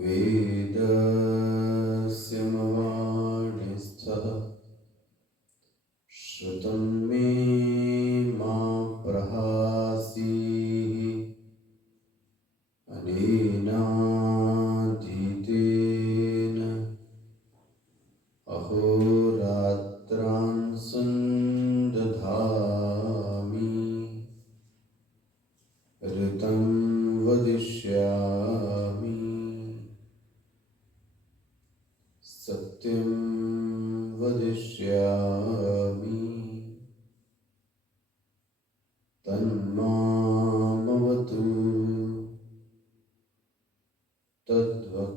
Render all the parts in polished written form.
वेदस्य मवाणिस्थः श्रुतं मे मा प्रहासीः अनेनाधीतेन अहोरात्रान् सन्दधामि ऋतं वदिष्यामि सत्यं वदिष्यामि तन्मामवतु तद्वक्तारमवतु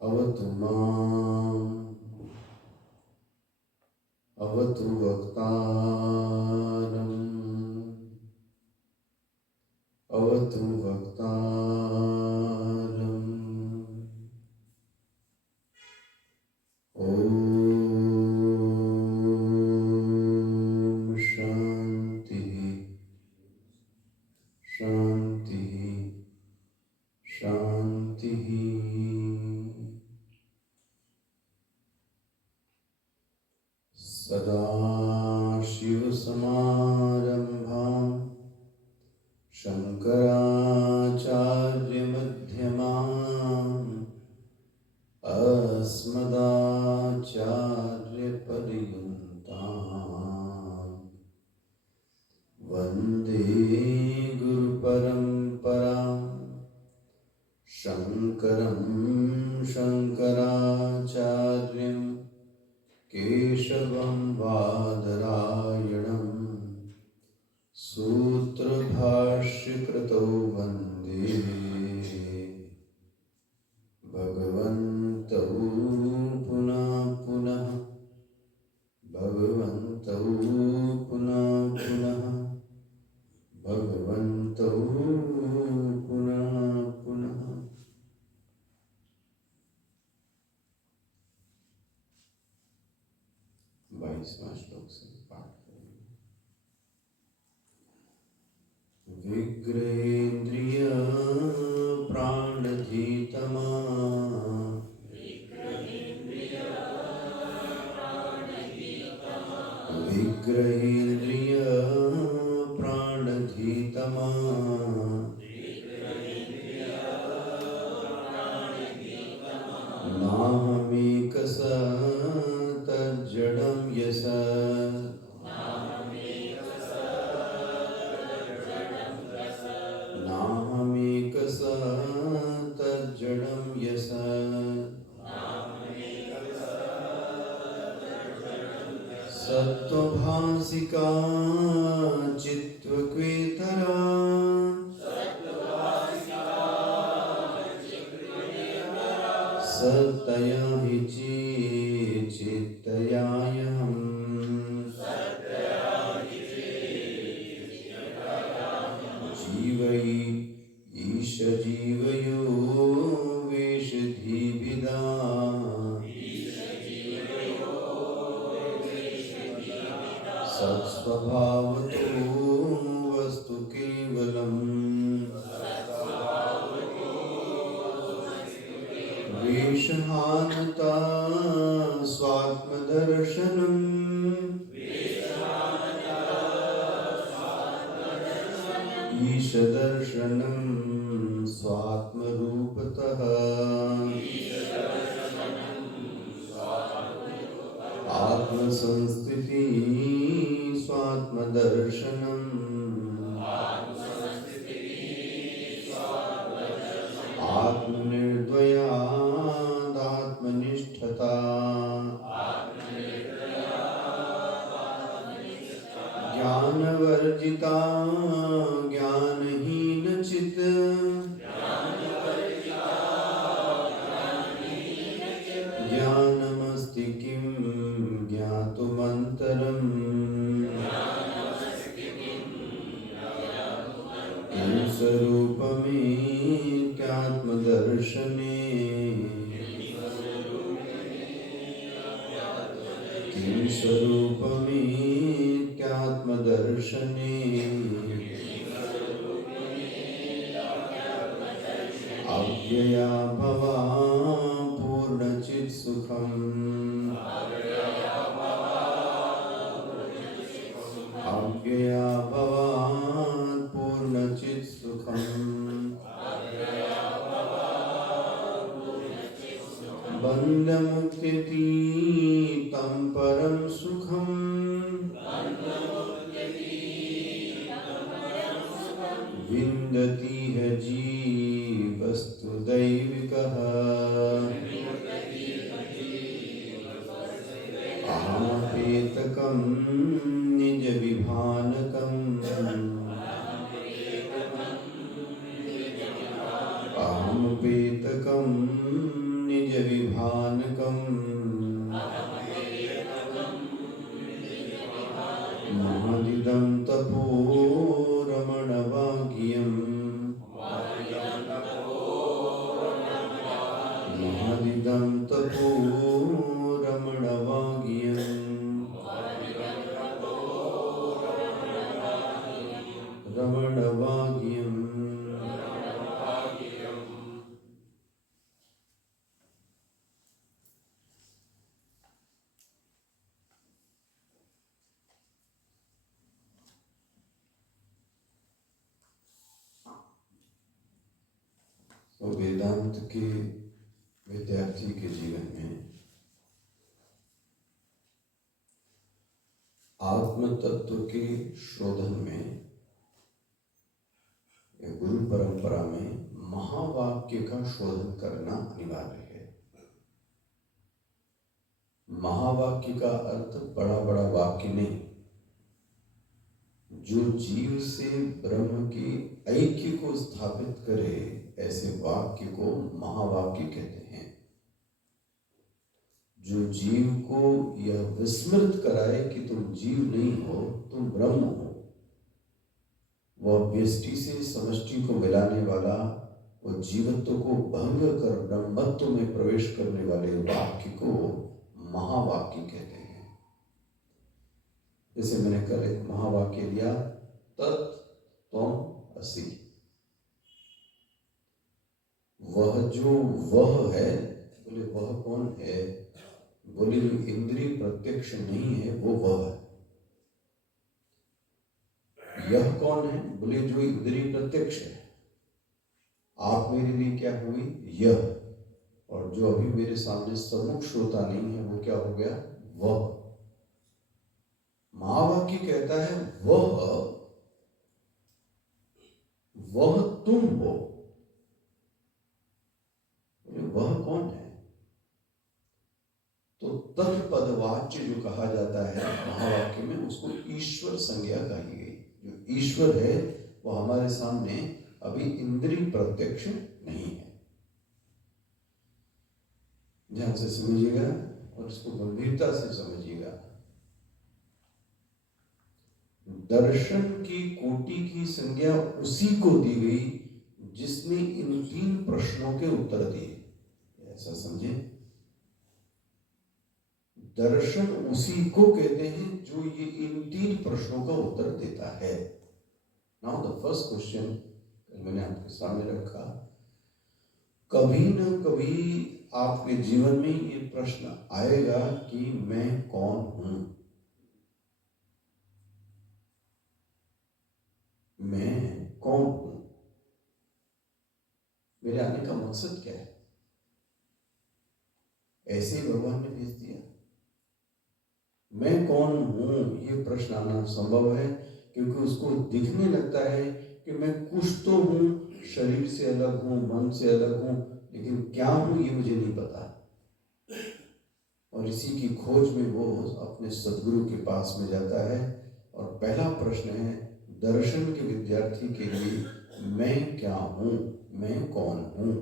अवतु माम् अवतु वक्तारम् अवतु वक्तारम् ॐ शान्तिः शान्तिः शान्तिः। सदाशिवसमारम्भां शङ्कराचार्यमध्यमाम् अस्मदाचार्यपर्यन्ताम् वन्दे गुरुपरम्पराम् शङ्करं शङ्कराचार्यं केशवं बादरायणं सूत्रभाष्यकृतौ वन्दे भगवन्तौ पुनः पुनः भगवन्तौ पुनः पुनः भगवन्तौ पुनः पुनः। 22वां श्लोक से पाठ करेंगे। विग्रहेन्द्रिय प्राणधीतमा विग्रहेन्द्रिय प्राणधीतमा नाहमेकस तज्जडं यस नाहमेकस तज्जडं यस सत्त्वभासिका चित्वक्वेतरा सत्तया हि चित्तयायहम् जीवै ईश जीवयो वेशधीभिदा सत्स्वभावतो वस्तु केवलम् वेशहानता स्वात्मदर्शनम् ईशदर्शनं स्वात्मरूपतः आत्मसंस्थिति स्वात्मदर्शनम् आत्मनिर्द्वयादात्मनिष्ठता ज्ञानवर्जिता ज्ञानहीनचित् ज्ञानमस्ति किं ज्ञातुमन्तरम् किं स्वरूपमेत्यात्मदर्शने किं स्वरूपमेत्यात्मदर्शने अव्यया भवा पूर्णचित् सुखम् अव्यया भवा पूर्णचित् सुखम् बन्धमुक्त्यतीतं परं सुखम् विन्दति है जीवस्तु दैविकः अहमपेतकं निजविभानकम् अहमपेतकं निजविभानकम् महदिदं तपो रमणवाक्यम् महदिदं तपो रमणवाक्यम् रमणवाक्यम् तो वेदांत के विद्यार्थी के जीवन में आत्म तत्व के शोधन में या गुरु परंपरा में महावाक्य का शोधन करना अनिवार्य है। महावाक्य का अर्थ बड़ा बड़ा वाक्य नहीं, जो जीव से ब्रह्म के ऐक्य को स्थापित करे, ऐसे वाक्य को महावाक्य कहते हैं। जो जीव को यह विस्मृत कराए कि तुम जीव नहीं हो, तुम ब्रह्म हो, वह व्यष्टि से समष्टि को मिलाने वाला, वो जीवत्व को भंग कर ब्रह्मत्व में प्रवेश करने वाले वाक्य को महावाक्य कहते हैं। जैसे मैंने कल एक महावाक्य लिया, तत् त्वं असि। वह जो वह है, बोले वह कौन है? बोले जो इंद्रिय प्रत्यक्ष नहीं है वो वह है। यह कौन है? बोले जो इंद्रिय प्रत्यक्ष है। आप मेरे लिए क्या हुई? यह। और जो अभी मेरे सामने सम्मुख श्रोता नहीं है वो क्या हो गया? वह। महावाक्य कहता है वह तुम हो। वह कौन है? तो तत्पदवाच्य जो कहा जाता है महावाक्य में, उसको ईश्वर संज्ञा कही गई। जो ईश्वर है वो हमारे सामने अभी इंद्रिय प्रत्यक्ष नहीं है। ध्यान से समझिएगा और इसको गंभीरता से समझिएगा। दर्शन की कोटि की संज्ञा उसी को दी गई जिसने इन 3 प्रश्नों के उत्तर दिए। ऐसा समझे, दर्शन उसी को कहते हैं जो ये इन 3 प्रश्नों का उत्तर देता है। नाउ द फर्स्ट क्वेश्चन मैंने आपके सामने रखा। कभी न कभी आपके जीवन में ये प्रश्न आएगा कि मैं कौन हूं? मैं कौन हूं? मेरे आने का मकसद क्या है? ऐसे ही भगवान ने भेज दिया। मैं कौन हूं ये प्रश्न आना संभव है क्योंकि उसको दिखने लगता है कि मैं कुछ तो हूं, शरीर से अलग हूं, मन से अलग हूं, लेकिन क्या हूं ये मुझे नहीं पता। और इसी की खोज में वो अपने सद्गुरु के पास में जाता है। और पहला प्रश्न है दर्शन के विद्यार्थी के लिए, मैं क्या हूं, मैं कौन हूं?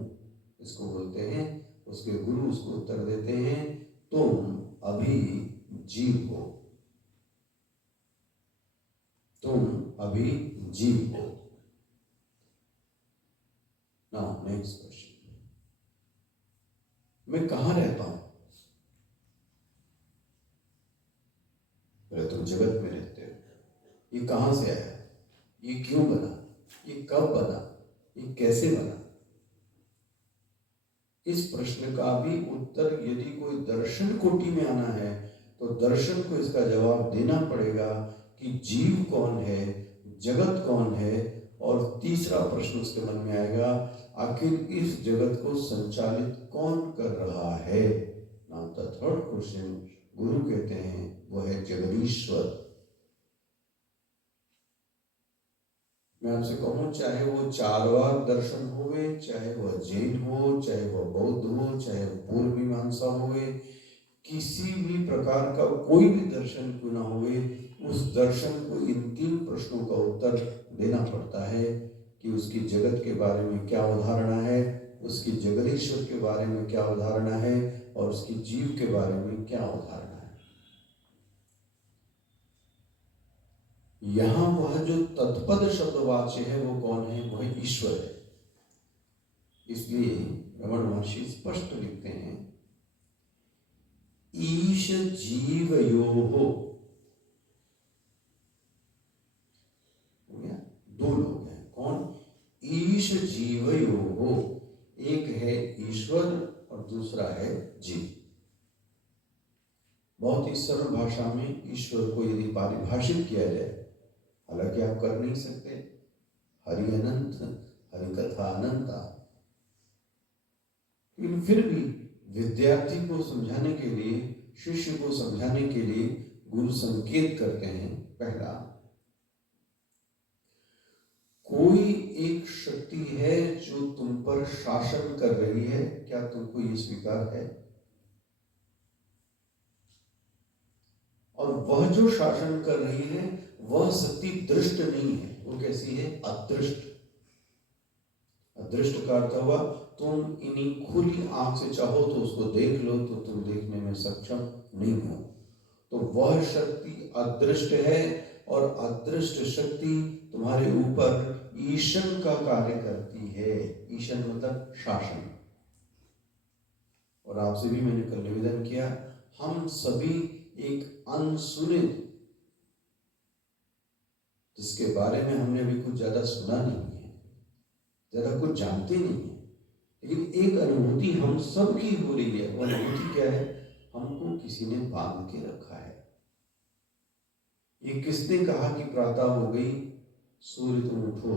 इसको बोलते हैं, उसके गुरु उसको उत्तर देते हैं, तुम अभी जीव हो। तुम अभी जीव हो। नाउ नेक्स्ट क्वेश्चन, मैं कहां रहता हूं? तुम जगत में रहते हो। ये कहां से आया? ये क्यों बना? ये कब बना? ये कैसे बना? इस प्रश्न का भी उत्तर यदि कोई दर्शन कोटि में आना है तो दर्शन को इसका जवाब देना पड़ेगा कि जीव कौन है, जगत कौन है। और तीसरा प्रश्न उसके मन में आएगा, आखिर इस जगत को संचालित कौन कर रहा है। नाउ द थर्ड क्वेश्चन गुरु कहते हैं वो है जगदीश्वर। मैं आपसे कहूं, चाहे वो चारवाक दर्शन होवे, चाहे वह जैन हो, चाहे वह बौद्ध हो, चाहे पूर्व मीमांसा होवे, किसी भी प्रकार का कोई भी दर्शन क्यों ना होवे, उस दर्शन को इन तीन प्रश्नों का उत्तर देना पड़ता है कि उसकी जगत के बारे में क्या अवधारणा है, उसकी जगदीश्वर के बारे में क्या अवधारणा है, और उसकी जीव के बारे में क्या अवधारणा है। यहां वह जो तत्पद शब्दवाच्य है वो कौन है, वह ईश्वर है। इसलिए रमण महर्षि स्पष्ट लिखते हैं, ईश जीवयोः, दो लोग हैं, कौन, ईश जीवयोः, एक है ईश्वर और दूसरा है जीव। बहुत ही सरल भाषा में ईश्वर को यदि परिभाषित किया जाए, हालांकि आप कर नहीं सकते, हरि अनंत, हरि कथा अनंता, लेकिन फिर भी विद्यार्थी को समझाने के लिए, शिष्य को समझाने के लिए गुरु संकेत करते हैं। पहला, कोई एक शक्ति है जो तुम पर शासन कर रही है, क्या तुमको ये स्वीकार है? और वह जो शासन कर रही है वह शक्ति दृष्ट नहीं है, वो कैसी है, अदृष्ट। अदृष्ट का अर्थ हुआ तुम इन्हीं खुली आंख से चाहो तो उसको देख लो तो तुम देखने में सक्षम नहीं हो। तो वह शक्ति अदृष्ट है और अदृष्ट शक्ति तुम्हारे ऊपर ईशन का कार्य करती है। ईशन मतलब शासन। और आपसे भी मैंने कल निवेदन किया, हम सभी एक अनसुनित, जिसके बारे में हमने अभी कुछ ज्यादा सुना नहीं है, ज्यादा कुछ जानते नहीं है, लेकिन एक अनुभूति हम सब की हो रही है। वो अनुभूति क्या है, हमको किसी ने बांध के रखा है। ये किसने कहा कि प्रातः हो गई, सूर्य तुम उठो,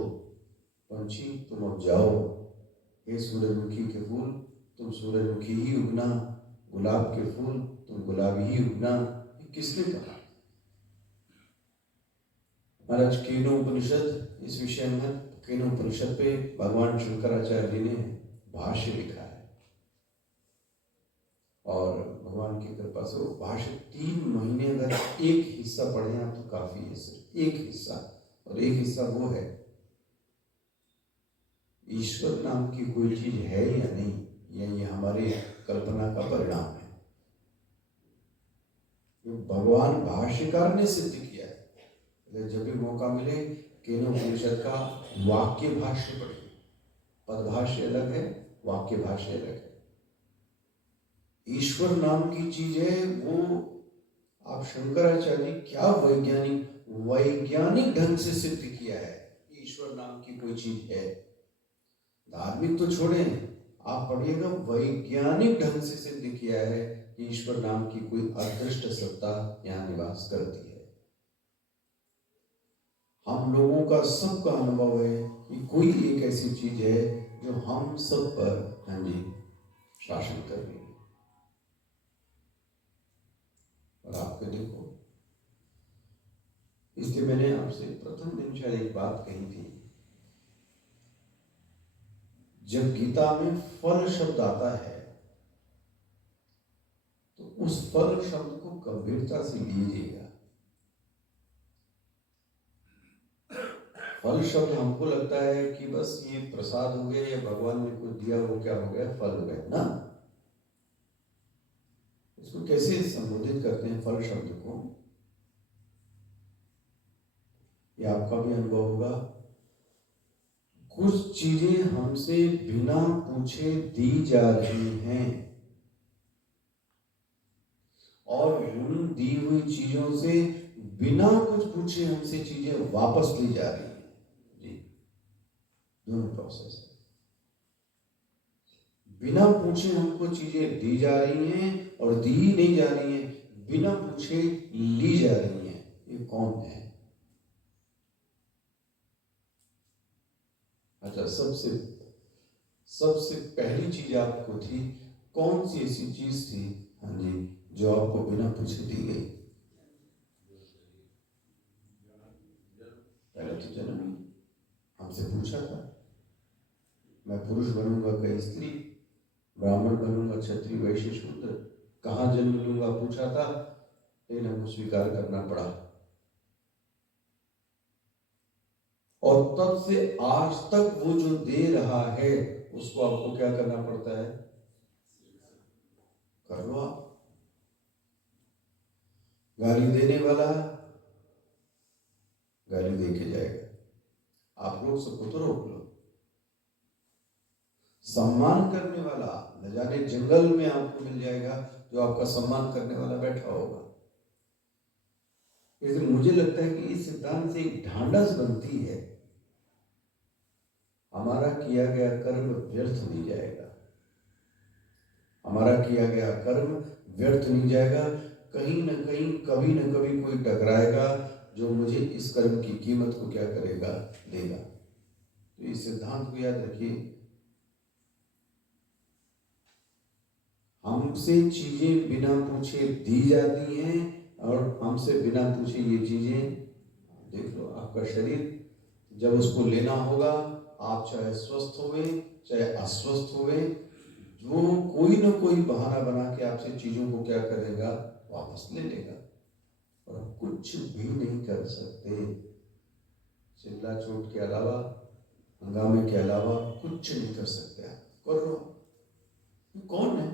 पंछी तुम अब जाओ, हे सूरजमुखी के फूल तुम सूरजमुखी ही उगना, गुलाब के फूल तुम गुलाबी ही उगना, ये किसने कहा? महाराज केनोपनिषद, इस विषय में केनोपनिषद पे भगवान शंकराचार्य जी ने भाष्य लिखा है और भगवान की कृपा से वो भाष्य 3 महीने अगर एक हिस्सा पढ़े आप तो काफी है, सिर्फ एक हिस्सा। और एक हिस्सा वो है, ईश्वर नाम की कोई चीज है या नहीं, ये हमारी कल्पना का परिणाम है। ये भगवान भाष्यकार ने सिद्ध किया है। जब भी मौका मिले केनोपनिषद का वाक्य भाष्य पढ़िए। पदभाष्य अलग है, वाक्य भाष्य अलग है। ईश्वर नाम की चीज है वो, आप शंकराचार्य क्या वैज्ञानिक ढंग से सिद्ध किया है ईश्वर नाम की कोई चीज है। धार्मिक तो छोड़े, आप पढ़िएगा, वैज्ञानिक ढंग से सिद्ध किया है कि ईश्वर नाम की कोई अदृष्ट सत्ता यहाँ निवास करती है। हम लोगों का सबका अनुभव है कि कोई एक ऐसी चीज है जो हम सब पर, हाँ जी, शासन कर रही है। और आपको देखो, इसलिए मैंने आपसे प्रथम दिन शायद एक बात कही थी, जब गीता में फल शब्द आता है तो उस फल शब्द को गंभीरता से लीजिएगा। फल शब्द हमको लगता है कि बस ये प्रसाद हो गया या भगवान ने कुछ दिया, वो क्या हो गया, फल हो गया ना। इसको कैसे संबोधित करते हैं फल शब्द को, ये आपका भी अनुभव होगा। कुछ चीजें हमसे बिना पूछे दी जा रही हैं और उन दी हुई चीजों से बिना कुछ पूछे हमसे चीजें वापस ली जा रही हैं। जी, दोनों प्रोसेस है। बिना पूछे हमको चीजें दी जा रही हैं और दी ही नहीं जा रही हैं, बिना पूछे ली जा रही हैं। ये कौन है? अच्छा, सबसे सबसे पहली चीज आपको थी, कौन सी ऐसी चीज थी, हाँ जी, जो आपको बिना पूछे दी गई? पहले तो जन्म ही हमसे पूछा था, मैं पुरुष बनूंगा कि स्त्री, ब्राह्मण बनूंगा क्षत्रिय वैश्य शूद्र, कहाँ जन्म लूंगा पूछा था, लेकिन हमको स्वीकार करना पड़ा। और तब से आज तक वो जो दे रहा है उसको आपको क्या करना पड़ता है? कर लो आप। गाली देने वाला गाली दे के जाएगा, आप रोक सको तो रोक लो। सम्मान करने वाला न जाने जंगल में आपको मिल जाएगा जो आपका सम्मान करने वाला बैठा होगा। इसलिए मुझे लगता है कि इस सिद्धांत से एक ढांढस बनती है, हमारा किया गया कर्म व्यर्थ नहीं जाएगा, हमारा किया गया कर्म व्यर्थ नहीं जाएगा। कहीं न कहीं कभी न कभी कोई टकराएगा जो मुझे इस कर्म की कीमत को क्या करेगा? देगा। तो इस सिद्धांत को याद रखिए, हमसे चीजें बिना पूछे दी जाती हैं और हमसे बिना पूछे ये चीजें, देख लो आपका शरीर जब उसको लेना होगा, आप चाहे स्वस्थ हुए चाहे अस्वस्थ हुए, जो कोई ना कोई बहाना बना के आपसे चीजों को क्या करेगा? वापस ले लेगा। और हम कुछ भी नहीं कर सकते, चिल्ला चोट के अलावा, हंगामे के अलावा कुछ नहीं कर सकते। आप कर लो, कौन है?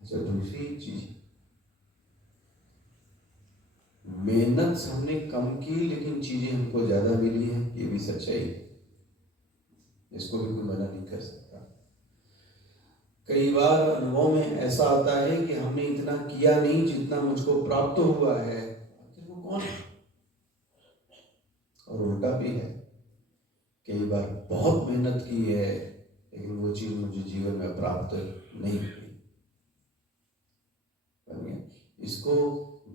अच्छा, दूसरी चीज, मेहनत हमने कम की लेकिन चीजें हमको ज्यादा मिली हैं, ये भी सच्चाई है, इसको भी कोई मना नहीं कर सकता। कई बार अनुभव में ऐसा आता है कि हमने इतना किया नहीं जितना मुझको प्राप्त हुआ है, आखिर वो कौन है? और उल्टा भी है, कई बार बहुत मेहनत की है लेकिन वो चीज मुझे जीवन में प्राप्त नहीं हुई। इसको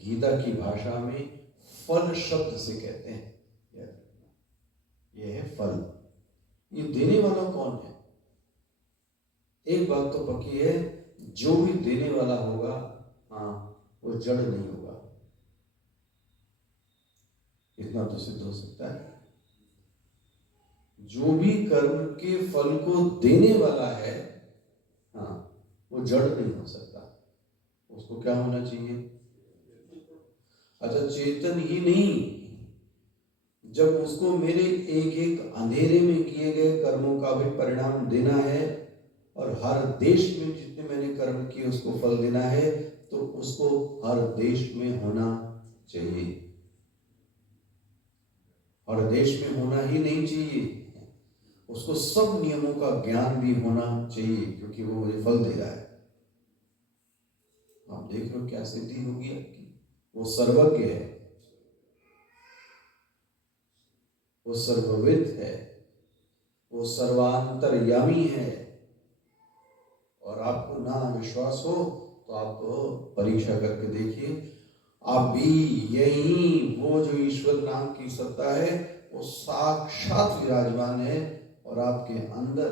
गीता की भाषा में फल शब्द से कहते हैं। ये है फल। ये देने वाला कौन है? एक बात तो पक्की है, जो भी देने वाला होगा, हाँ, वो जड़ नहीं होगा, इतना तो सिद्ध हो सकता है। जो भी कर्म के फल को देने वाला है, हाँ, वो जड़ नहीं हो सकता। उसको क्या होना चाहिए? अच्छा, चेतन ही नहीं, जब उसको मेरे एक एक अंधेरे में किए गए कर्मों का भी परिणाम देना है और हर देश में जितने मैंने कर्म किए उसको फल देना है, तो उसको हर देश में होना चाहिए। हर देश में होना ही नहीं चाहिए, उसको सब नियमों का ज्ञान भी होना चाहिए, क्योंकि वो मुझे फल दे रहा है। आप देख लो क्या सिद्धि होगी आपकी। वो सर्वज्ञ है, वो सर्वविद है, वो सर्वांतर्यामी है। और आपको ना विश्वास हो तो आप परीक्षा करके देखिए, आप भी यही वो जो ईश्वर नाम की सत्ता है वो साक्षात विराजमान है और आपके अंदर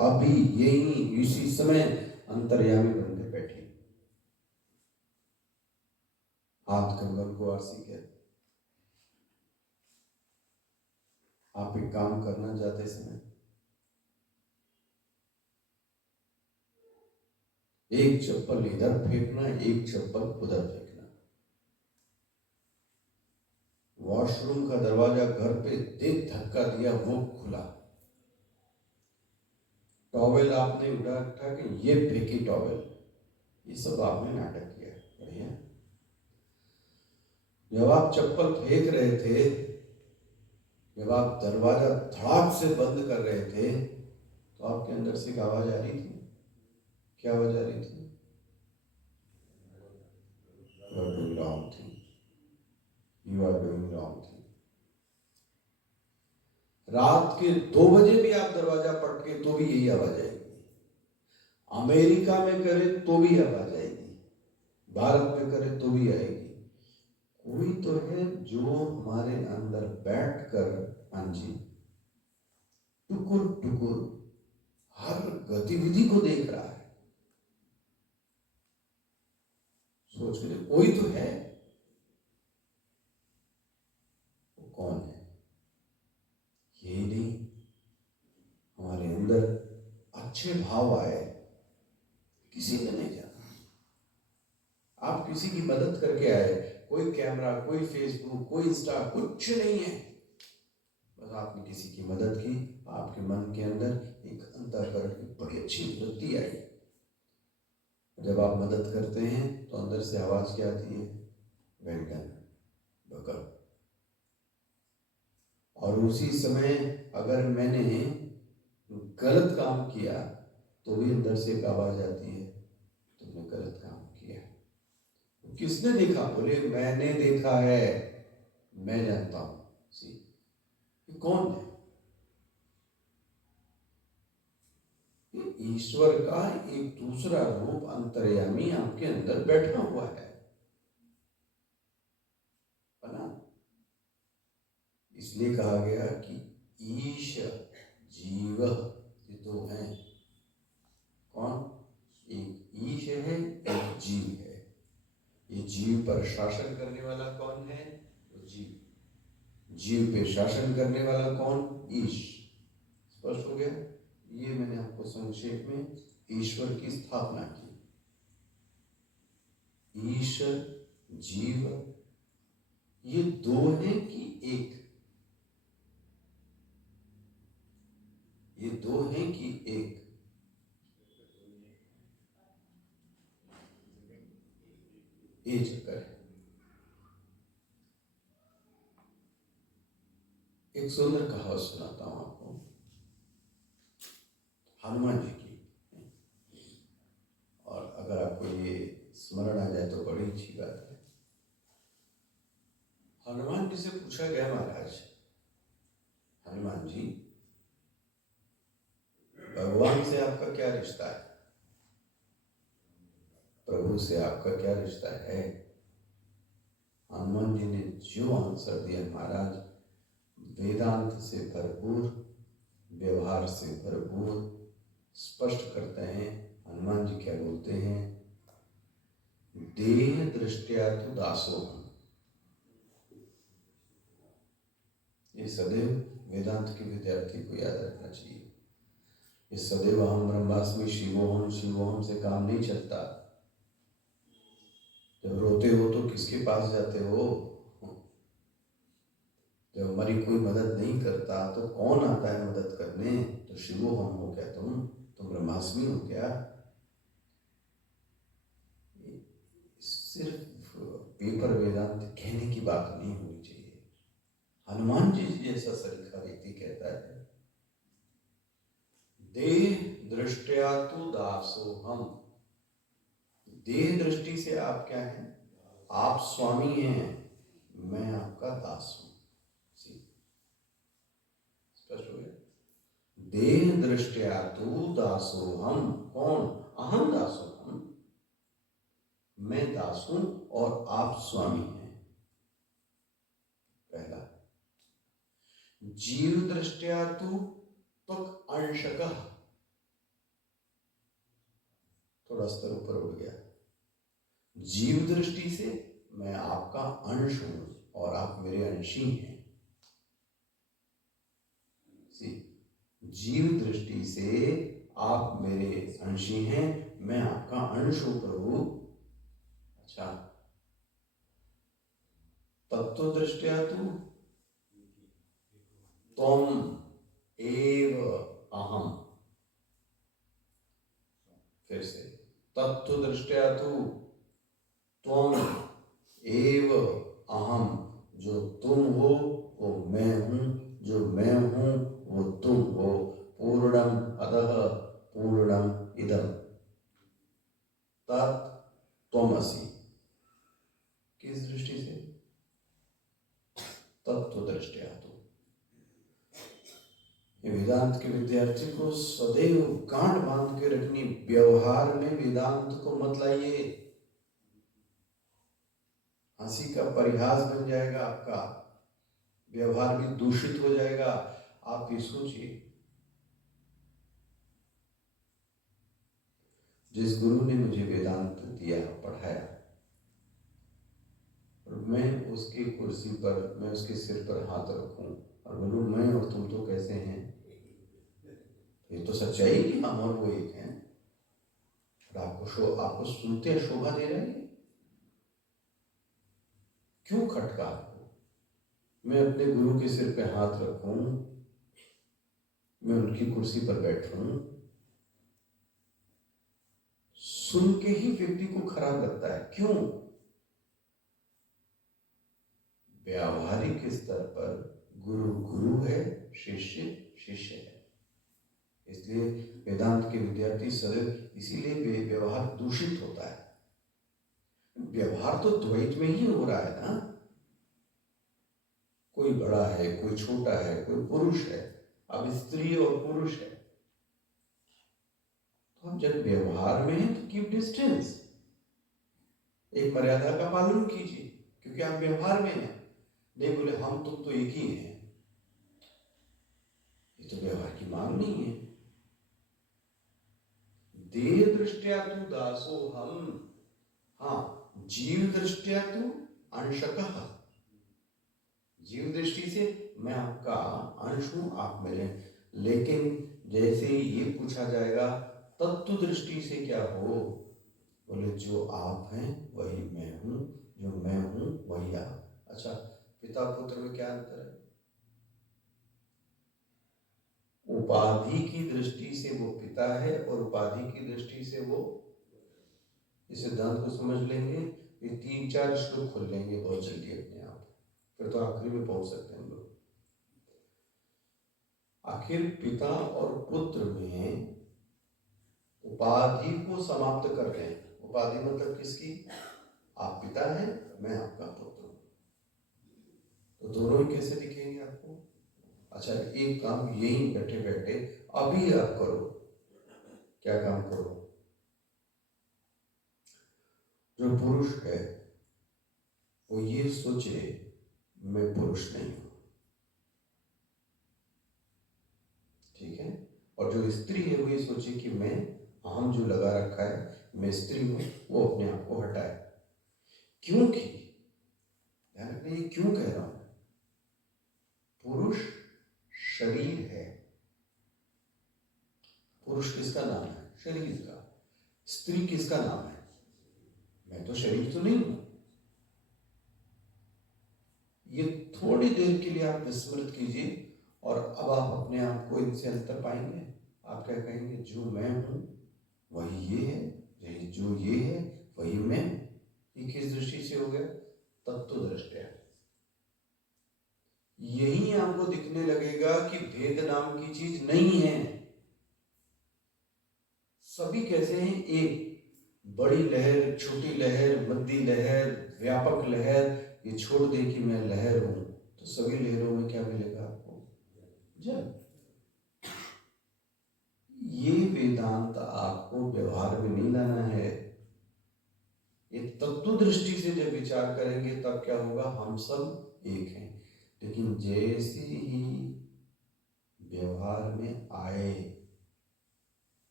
अभी यही इसी समय अंतर्यामी बनकर बैठी। हाथ कंगन को आरसी कहते। आप एक काम करना जाते समय एक चप्पल इधर फेंकना, एक चप्पल उधर फेंकना। वॉशरूम का दरवाजा घर पे देख धक्का दिया, वो खुला, टॉवेल आपने उठा के ये फेंकी टॉवेल, ये सब आपने नाटक किया। बढ़िया। जब आप चप्पल फेंक रहे थे, जब आप दरवाजा धड़ाक से बंद कर रहे थे, तो आपके अंदर से एक आवाज आ रही थी। क्या आवाज आ रही थी? You are doing wrong thing, you are doing wrong thing. रात के 2 बजे भी आप दरवाजा पटके तो भी यही आवाज आएगी। अमेरिका में करे तो भी आवाज आएगी, भारत में करे तो भी आएगी। कोई तो है जो हमारे अंदर बैठकर, हाँ जी, टुकुर टुकुर हर गतिविधि को देख रहा है। सोच के कोई तो है, वो कौन है? यही नहीं, हमारे अंदर अच्छे भाव आए, किसी ने नहीं जाना। आप किसी की मदद करके आए, कोई कैमरा, कोई फेसबुक, कोई इंस्टा, कुछ नहीं है, बस आपने किसी की मदद की, आपके मन के अंदर एक अंतःकरण की बड़ी अच्छी वृत्ति आई। जब आप मदद करते हैं तो अंदर से आवाज क्या आती है? वेल डन, बकर। और उसी समय अगर मैंने गलत काम किया तो भी अंदर से एक आवाज आती है, तुमने गलत काम किया। किसने देखा? बोले मैंने देखा है, मैं जानता हूं। ये कौन है? ये ईश्वर का एक दूसरा रूप अंतर्यामी आपके अंदर बैठा हुआ है ना? इसलिए कहा गया कि ईश जीव, ये दो हैं। कौन? एक ईश है, एक जीव है। ये जीव पर शासन करने वाला कौन है? वो जीव। जीव पे शासन करने वाला कौन? ईश। स्पष्ट हो गया? ये मैंने आपको संक्षेप में ईश्वर की स्थापना की। ईश, जीव, ये दो हैं कि एक? ये दो हैं कि एक? ये चक्कर है। एक सुंदर कहावत सुनाता हूं आपको, हनुमान जी की। और अगर आपको ये स्मरण आ जाए तो बड़ी अच्छी बात है। हनुमान जी से पूछा गया, महाराज हनुमान जी, भगवान से आपका क्या रिश्ता है? प्रभु से आपका क्या रिश्ता है? हनुमान जी ने जो आंसर दिया महाराज, वेदांत से भरपूर, व्यवहार से भरपूर, स्पष्ट करते हैं। हनुमान जी क्या बोलते हैं? देह दृष्टिया तो दासोहम। ये सदैव वेदांत के विद्यार्थी को याद रखना चाहिए। ये सदैव अहम ब्रह्मास्मि शिवोहम शिवोहम से काम नहीं चलता। जब रोते हो तो किसके पास जाते हो? जब हमारी कोई मदद नहीं करता तो कौन आता है मदद करने? तो शिवोहम हो क्या तुम ब्रह्मास्मि हो क्या? सिर्फ पेपर वेदांत कहने की बात नहीं होनी चाहिए। हनुमान जी जैसा सरीखा व्यक्ति कहता है, देह दृष्टिया तु दासोहम। देह दृष्टि से आप क्या हैं? आप स्वामी हैं, मैं आपका दास हूं। स्पष्ट हो गया? देह दृष्टिया तु दासोहम। कौन? अहम दासोहम, मैं दास हूं और आप स्वामी हैं। पहला। जीव दृष्टिया तु त्वक अंशकः, थोड़ा स्तर ऊपर उठ गया। जीव दृष्टि से मैं आपका अंश हूं और आप मेरे अंशी हैं। जीव दृष्टि से आप मेरे अंशी हैं, मैं आपका अंश हूं प्रभु। अच्छा, तत्व दृष्टिया तु त्वम एव अहम। फिर से, तत्व दृष्टिया तु त्वम एव अहम। जो तुम हो वो मैं हूं, जो मैं हूं वो तुम हो। पूर्णम अतः पूर्णम इदम तत् त्वमसि। किस दृष्टि से? तत्व दृष्टिया तो ये वेदांत के विद्यार्थी को सदैव गांठ बांध के रखनी, व्यवहार में वेदांत को मत लाइए। हंसी का परिहास बन जाएगा आपका, व्यवहार भी दूषित हो जाएगा। आप ये सोचिए, जिस गुरु ने मुझे वेदांत दिया, पढ़ाया, और मैं उसकी कुर्सी पर, मैं उसके सिर पर हाथ रखूं और बोलूं मैं और तुम तो कैसे हैं, ये तो सच्चाई कि हम और वो एक हैं। और आपको सुनते शोभा दे रहे हैं, क्यों खटका आपको? मैं अपने गुरु के सिर पे हाथ रखूं, मैं उनकी कुर्सी पर बैठूं, सुन के ही व्यक्ति को खराब लगता है। क्यों? व्यावहारिक स्तर पर गुरु गुरु है, शिष्य शिष्य है। इसलिए वेदांत के विद्यार्थी सदैव, इसीलिए व्यवहार दूषित होता है। व्यवहार तो द्वैत में ही हो रहा है ना, कोई बड़ा है, कोई छोटा है, कोई पुरुष है, अब स्त्री और पुरुष है। तो हम जब व्यवहार में हैं तो कीप डिस्टेंस, एक मर्यादा का पालन कीजिए, क्योंकि आप व्यवहार में हैं। नहीं बोले हम तुम तो एक ही हैं, ये तो व्यवहार की मांग नहीं है। देह दृष्टिया तू दासो हम, हाँ, जीव दृष्टिया तू अंशकः, जीव दृष्टि से मैं आपका अंश हूं, आप मेरे। लेकिन जैसे ही ये पूछा जाएगा तत्व दृष्टि से क्या हो, बोले जो आप हैं वही मैं हूं, जो मैं हूं वही आप। अच्छा, पिता पुत्र में क्या अंतर है? उपाधि की दृष्टि से वो पिता है और उपाधि की दृष्टि से वो, इस सिद्धांत को समझ लेंगे, ये 3-4 श्लोक खोल लेंगे बहुत जल्दी अपने आप, फिर तो आखिरी में पहुंच सकते हैं हम लोग। आखिर पिता और पुत्र में उपाधि को समाप्त कर रहे हैं। उपाधि मतलब किसकी? आप पिता हैं, मैं आपका पुत्र हूं, तो दोनों ही कैसे दिखेंगे आपको? अच्छा, एक काम यही बैठे बैठे अभी आप करो। क्या काम करो? जो पुरुष है वो ये सोचे मैं पुरुष नहीं हूं, ठीक है? और जो स्त्री है वो ये सोचे कि मैं, हम जो लगा रखा है मैं स्त्री हूं, वो अपने आप को हटाए। क्योंकि ध्यान रखना, ये क्यों कह रहा हूं, पुरुष शरीर है। पुरुष किसका नाम है? शरीर का। स्त्री किसका नाम है? मैं तो शरीर तो नहीं हूं। ये थोड़ी देर के लिए आप विस्मृत कीजिए और अब आप अपने आप को इनसे अंतर पाएंगे। आप क्या कहेंगे? जो मैं हूं वही ये है, जो ये है वही मैं हूं। ये किस दृष्टि से हो गया? तत्व दृष्टया। यही आपको दिखने लगेगा कि भेद नाम की चीज नहीं है। सभी कैसे हैं? एक बड़ी लहर, छोटी लहर, मध्य लहर, व्यापक लहर, ये छोड़ दे कि मैं लहर हूं, तो सभी लहरों में क्या मिलेगा आपको? जल। ये वेदांत आपको व्यवहार में नहीं लाना है। ये तत्व दृष्टि से जब विचार करेंगे तब क्या होगा? हम सब एक हैं। लेकिन जैसे ही व्यवहार में आए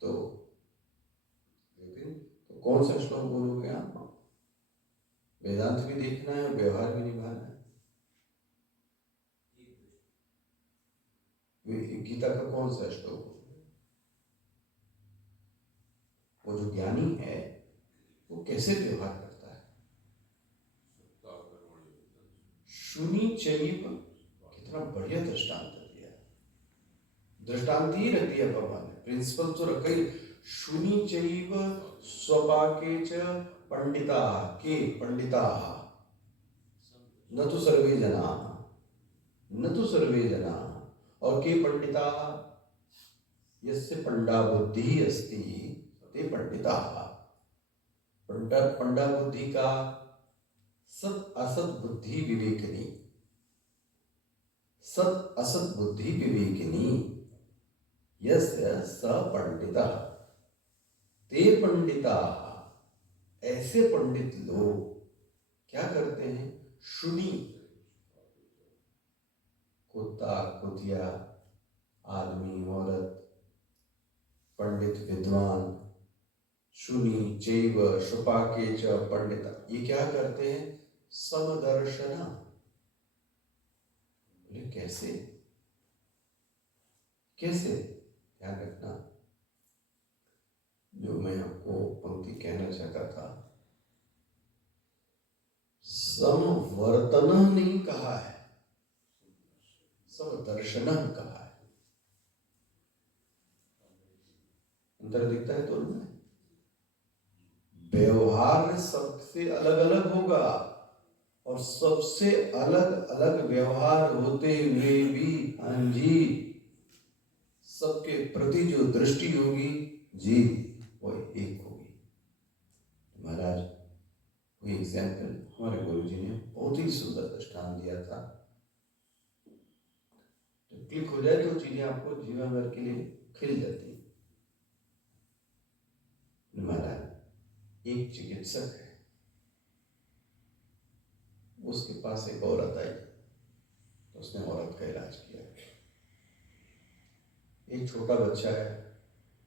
तो, लेकिन तो कौन सा श्लोक बोलोगे आप? वेदांत भी देखना है और व्यवहार भी निभाना है। गीता का कौन सा श्लोक? वो जो ज्ञानी है वो कैसे व्यवहार करता है? शुनि चैव, कितना बढ़िया दृष्टांत दिया, दृष्टांत ही रख दिया भगवान ने, प्रिंसिपल तो रखा ही। शुनि चैव स्वपाके च पंडिता, के पंडिता, न तो सर्वे जना, न तो सर्वे जना, और के पंडिता, यस्य पंडा बुद्धि अस्ति ते पंडिता। पंडा बुद्धि का सत असत बुद्धि विवेकनी, सत असत बुद्धि विवेकिनी यस्य स पंडितः ते पंडिताः। ऐसे पंडित लोग क्या करते हैं? शुनि, कुत्ता कुतिया, आदमी औरत, पंडित विद्वान, शुनि चैव शुपाके च पंडिता, ये क्या करते हैं? समदर्शना। बोले कैसे? कैसे? ध्यान रखना, जो मैं आपको पंक्ति कहना चाहता था, समवर्तन नहीं कहा है, समदर्शन कहा है। अंतर दिखता है तो उनमें व्यवहार सबसे अलग अलग होगा, और सबसे अलग अलग व्यवहार होते हुए भी हाँ जी सबके प्रति जो दृष्टि होगी जी वो एक होगी। महाराज कोई एग्जाम्पल हमारे गुरु जी ने बहुत ही सुंदर दृष्टांत दिया था, तो क्लिक हो जाए तो चीजें आपको जीवन भर के लिए खिल जाती है। महाराज एक चिकित्सक है, उसके पास एक औरत आई, तो उसने औरत का इलाज किया। एक छोटा बच्चा है,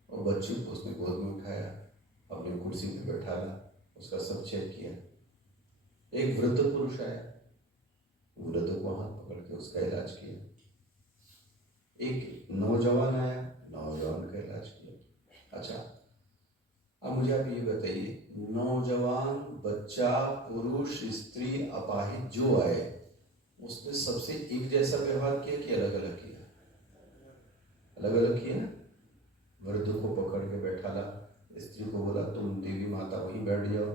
और बच्चे को उसने गोद में उठाया, अपनी कुर्सी पे बैठाया, उसका सब चेक किया। एक वृद्ध पुरुष आया, वृद्ध को हाथ पकड़ के उसका इलाज किया। एक नौजवान आया, नौजवान का इलाज किया। अच्छा, अब मुझे आप ये बताइए, नौजवान, बच्चा, पुरुष, स्त्री, अपाहिज जो आए, उसने सबसे एक जैसा व्यवहार किया कि अलग अलग किया? अलग अलग किया। वृद्ध को पकड़ के बैठाला, स्त्री को बोला तुम देवी माता वहीं बैठ जाओ,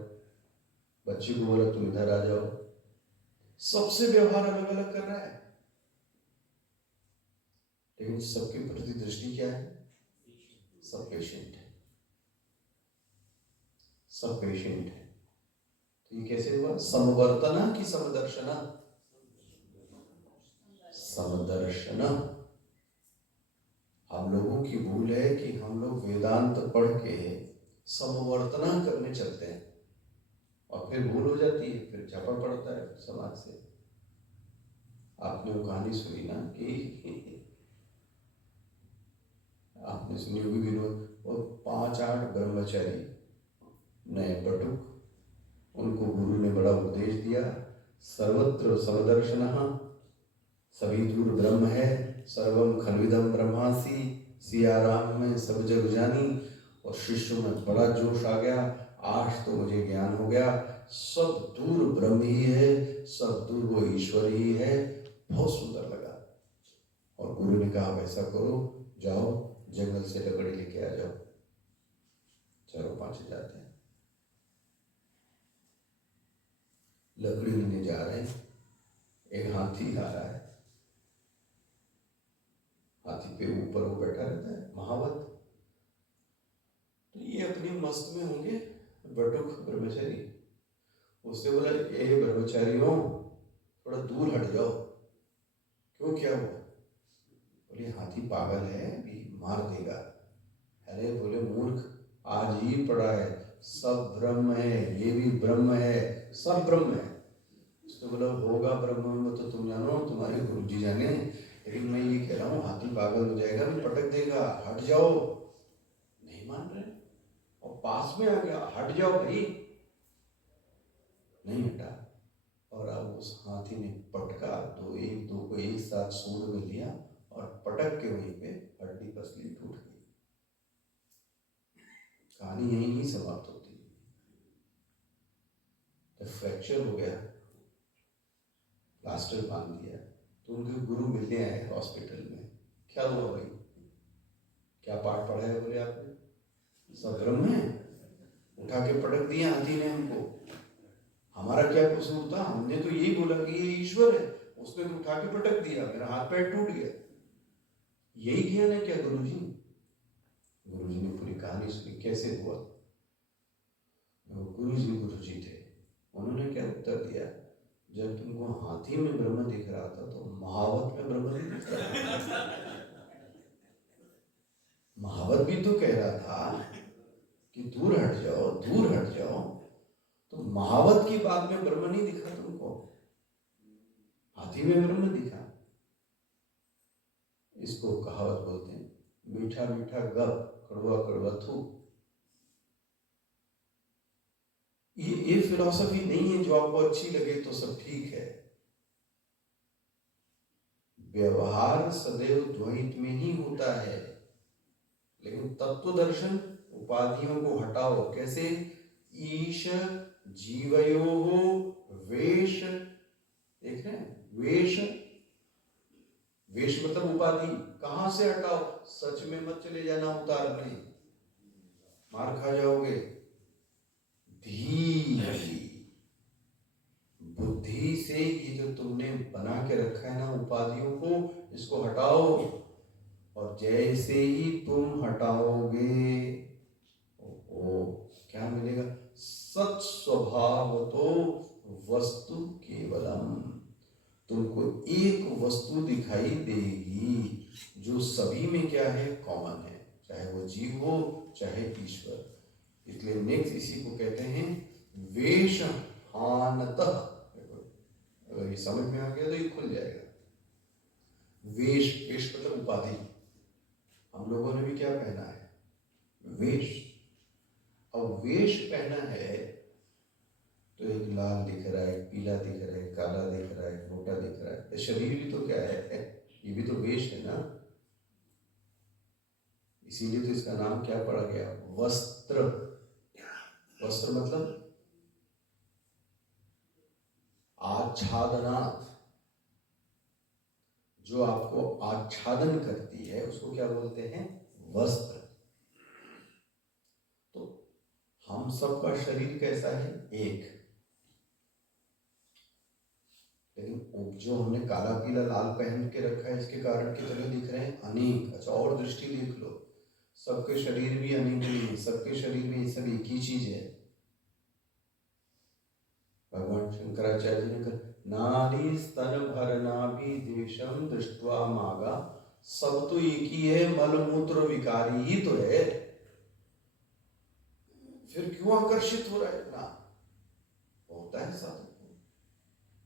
बच्ची को बोला तुम इधर आ जाओ। सबसे व्यवहार अलग अलग कर रहा है, लेकिन सबके प्रति दृष्टि क्या है? सब पेशेंट है, सब पेशेंट है। तो ये कैसे हुआ? समवर्तना की समदर्शना? समदर्शना। हम लोगों की भूल है कि हम लोग वेदांत पढ़ के समवर्तना करने चलते हैं, और फिर भूल हो जाती है, फिर झपड़ पड़ता है समाज से। आपने वो कहानी सुनी ना कि आपने सुनी होगी विनोद, वो 5-8 ब्रह्मचारी नए बटुक, उनको गुरु ने बड़ा उपदेश दिया, सर्वत्र समदर्शनः, सभी दूर ब्रह्म है, सर्वम खलविदम ब्रह्मासि, सियाराम में सब जग जानी। और शिष्यों में बड़ा जोश आ गया, आज तो मुझे ज्ञान हो गया, सब दूर ब्रह्म ही है, सब दूर वो ईश्वर ही है। बहुत सुंदर लगा। और गुरु ने कहा ऐसा करो, जाओ जंगल से लकड़ी लेके आ जाओ। चारों पांच जाते हैं, लकड़ी लेने जा रहे हैं, एक हाथी आ रहा है, हाथी पे ऊपर वो बैठा रहता है महावत। तो ये अपनी मस्त में होंगे बटुक ब्रह्मचारी, उसने बोला ये ब्रह्मचारियों थोड़ा दूर हट जाओ। क्यों, क्या हुआ? बोले हाथी पागल है, भी मार देगा। अरे बोले मूर्ख, आज ही पढ़ा है सब ब्रह्म है, ये भी ब्रह्म है, सब ब्रह्म है। उसने बोला होगा ब्रह्म तो तुम जानो, तुम्हारे गुरु जी जाने, लेकिन मैं ये कह रहा हूँ हाथी पागल हो जाएगा, भी पटक देगा, हट जाओ। नहीं मान रहे, और पास में आ गया, हट जाओ भाई, नहीं हटा। और अब उस हाथी ने पटका, दो को एक साथ सूंड में लिया और पटक के वहीं पे हड्डी पसली टूट गई। कहानी यहीं ही समाप्त होती है। तो फ्रैक्चर हो गया, प्लास्टर बांध दिया, तो उनके गुरु मिलने आए हॉस्पिटल में। क्या हुआ भाई, क्या पाठ पढ़ा है? बोले आपने सब ब्रह्म है, उठा के पटक दिया हाथी ने हमको, हमारा क्या कसूर था? हमने तो यही बोला कि ये ईश्वर है, उसने तो उठा के पटक दिया, मेरा हाथ पैर टूट गया। यही ज्ञान है क्या गुरुजी? गुरुजी ने पूरी कहानी सुनी, कैसे हुआ। गुरुजी थे, उन्होंने क्या उत्तर दिया, जब तुमको हाथी में ब्रह्म दिख रहा था तो महावत में ब्रह्म नहीं भी तो कह रहा था कि दूर हट जाओ, दूर हट जाओ। तो महावत की बात में ब्रह्म नहीं दिखा तुमको, हाथी में ब्रह्म दिखा। इसको कहावत बोलते हैं, मीठा मीठा गप, कड़वा कड़वा थू। ये फिलॉसफी नहीं है जो आपको अच्छी लगे तो सब ठीक है। व्यवहार सदैव द्वैत में ही होता है, लेकिन तत्व दर्शन उपाधियों को हटाओ। कैसे? ईश जीवयोः वेश, देख रहे हैं? वेश, वेश मतलब उपाधि। कहां से हटाओ? सच में मत चले जाना उतारने, मार खा जाओगे। धीरे बुद्धि से ये जो तुमने बना के रखा है ना उपाधियों को, इसको हटाओ। और जैसे ही तुम हटाओगे, ओ क्या मिलेगा? सत स्वभाव तो वस्तु केवलम। तुमको एक वस्तु दिखाई देगी जो सभी में क्या है? कॉमन है, चाहे वो जीव हो चाहे ईश्वर। इसलिए नेक्स्ट इसी को कहते हैं वेश हानतः। अगर ये समझ में आ गया तो ये खुल जाएगा। वेश, वेश मतलब उपाधि। हम लोगों ने भी क्या पहना है? वेश। अब वेश पहना है तो एक लाल दिख रहा है, पीला दिख रहा है, काला दिख रहा है, मोटा दिख रहा है। शरीर भी तो क्या है? ये भी तो वेश है ना। इसीलिए तो इसका नाम क्या पड़ा गया? वस्त्र। वस्त्र मतलब आच्छादनात्, जो आपको आच्छादन करती है उसको क्या बोलते हैं? वस्त्र। तो हम सबका शरीर कैसा है? एक। लेकिन जो हमने काला पीला लाल पहन के रखा है, इसके कारण कितने दिख रहे हैं? अनेक। अच्छा, और दृष्टि देख लो, सबके शरीर भी अनेक नहीं है, सबके शरीर में ये सब एक ही चीज है। भगवान शंकराचार्य जी ने कहा, नारी स्तन भरनाभि द्वेषम दृष्ट्वा मागा। सब तो एक ही है, मल मूत्र विकारी ही तो है, फिर क्यों आकर्षित हो रहा है? ना होता है साधु को।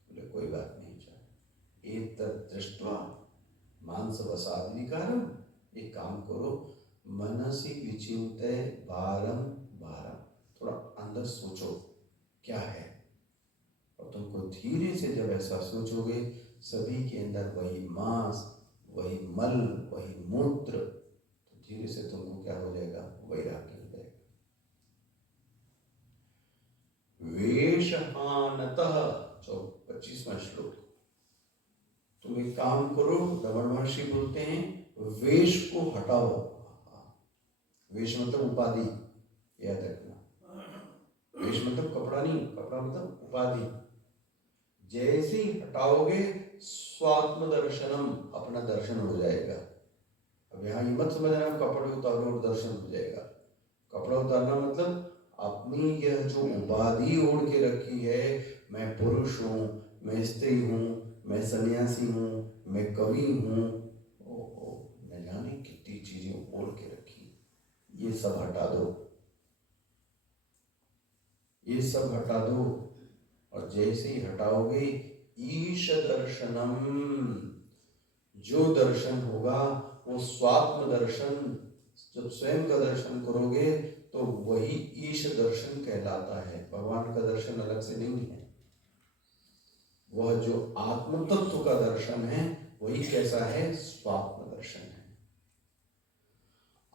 बोले कोई बात नहीं, चाहिए एक दृष्टवा मांस वसाद विकारम। एक काम करो, मनसी विचिंतय बारम बारम। थोड़ा अंदर सोचो क्या है, और तुमको धीरे से जब ऐसा सोचोगे, सभी के अंदर वही मांस, वही मल, वही मूत्र, तो धीरे से तुमको क्या हो जाएगा? वैराग्य हो जाएगा। वेशहानतः 25वां श्लोक। तुम एक काम करो, रमण महर्षि बोलते हैं, वेश को हटाओ। वेश मतलब उपाधि, याद रखना। वेश मतलब कपड़ा नहीं, कपड़ा मतलब उपाधि। जैसे ही हटाओगे, स्वात्म दर्शनम, अपना दर्शन हो जाएगा। अब यहाँ ये मत समझना कपड़े उतारो और दर्शन हो जाएगा। कपड़ा उतारना मतलब अपनी यह जो उपाधि ओढ़ के रखी है, मैं पुरुष हूँ, मैं स्त्री हूँ, मैं सन्यासी हूँ, मैं कवि हूँ, ओहो न जाने कितनी चीजें ओढ़ के रखी, ये सब हटा दो, ये सब हटा दो। और जैसे ही हटाओगे, ईश दर्शनम, जो दर्शन होगा वो स्वात्म दर्शन। जब स्वयं का दर्शन करोगे तो वही ईश दर्शन कहलाता है। भगवान का दर्शन अलग से नहीं है, वह जो आत्म तत्व का दर्शन है वही कैसा है? स्वात्म दर्शन है।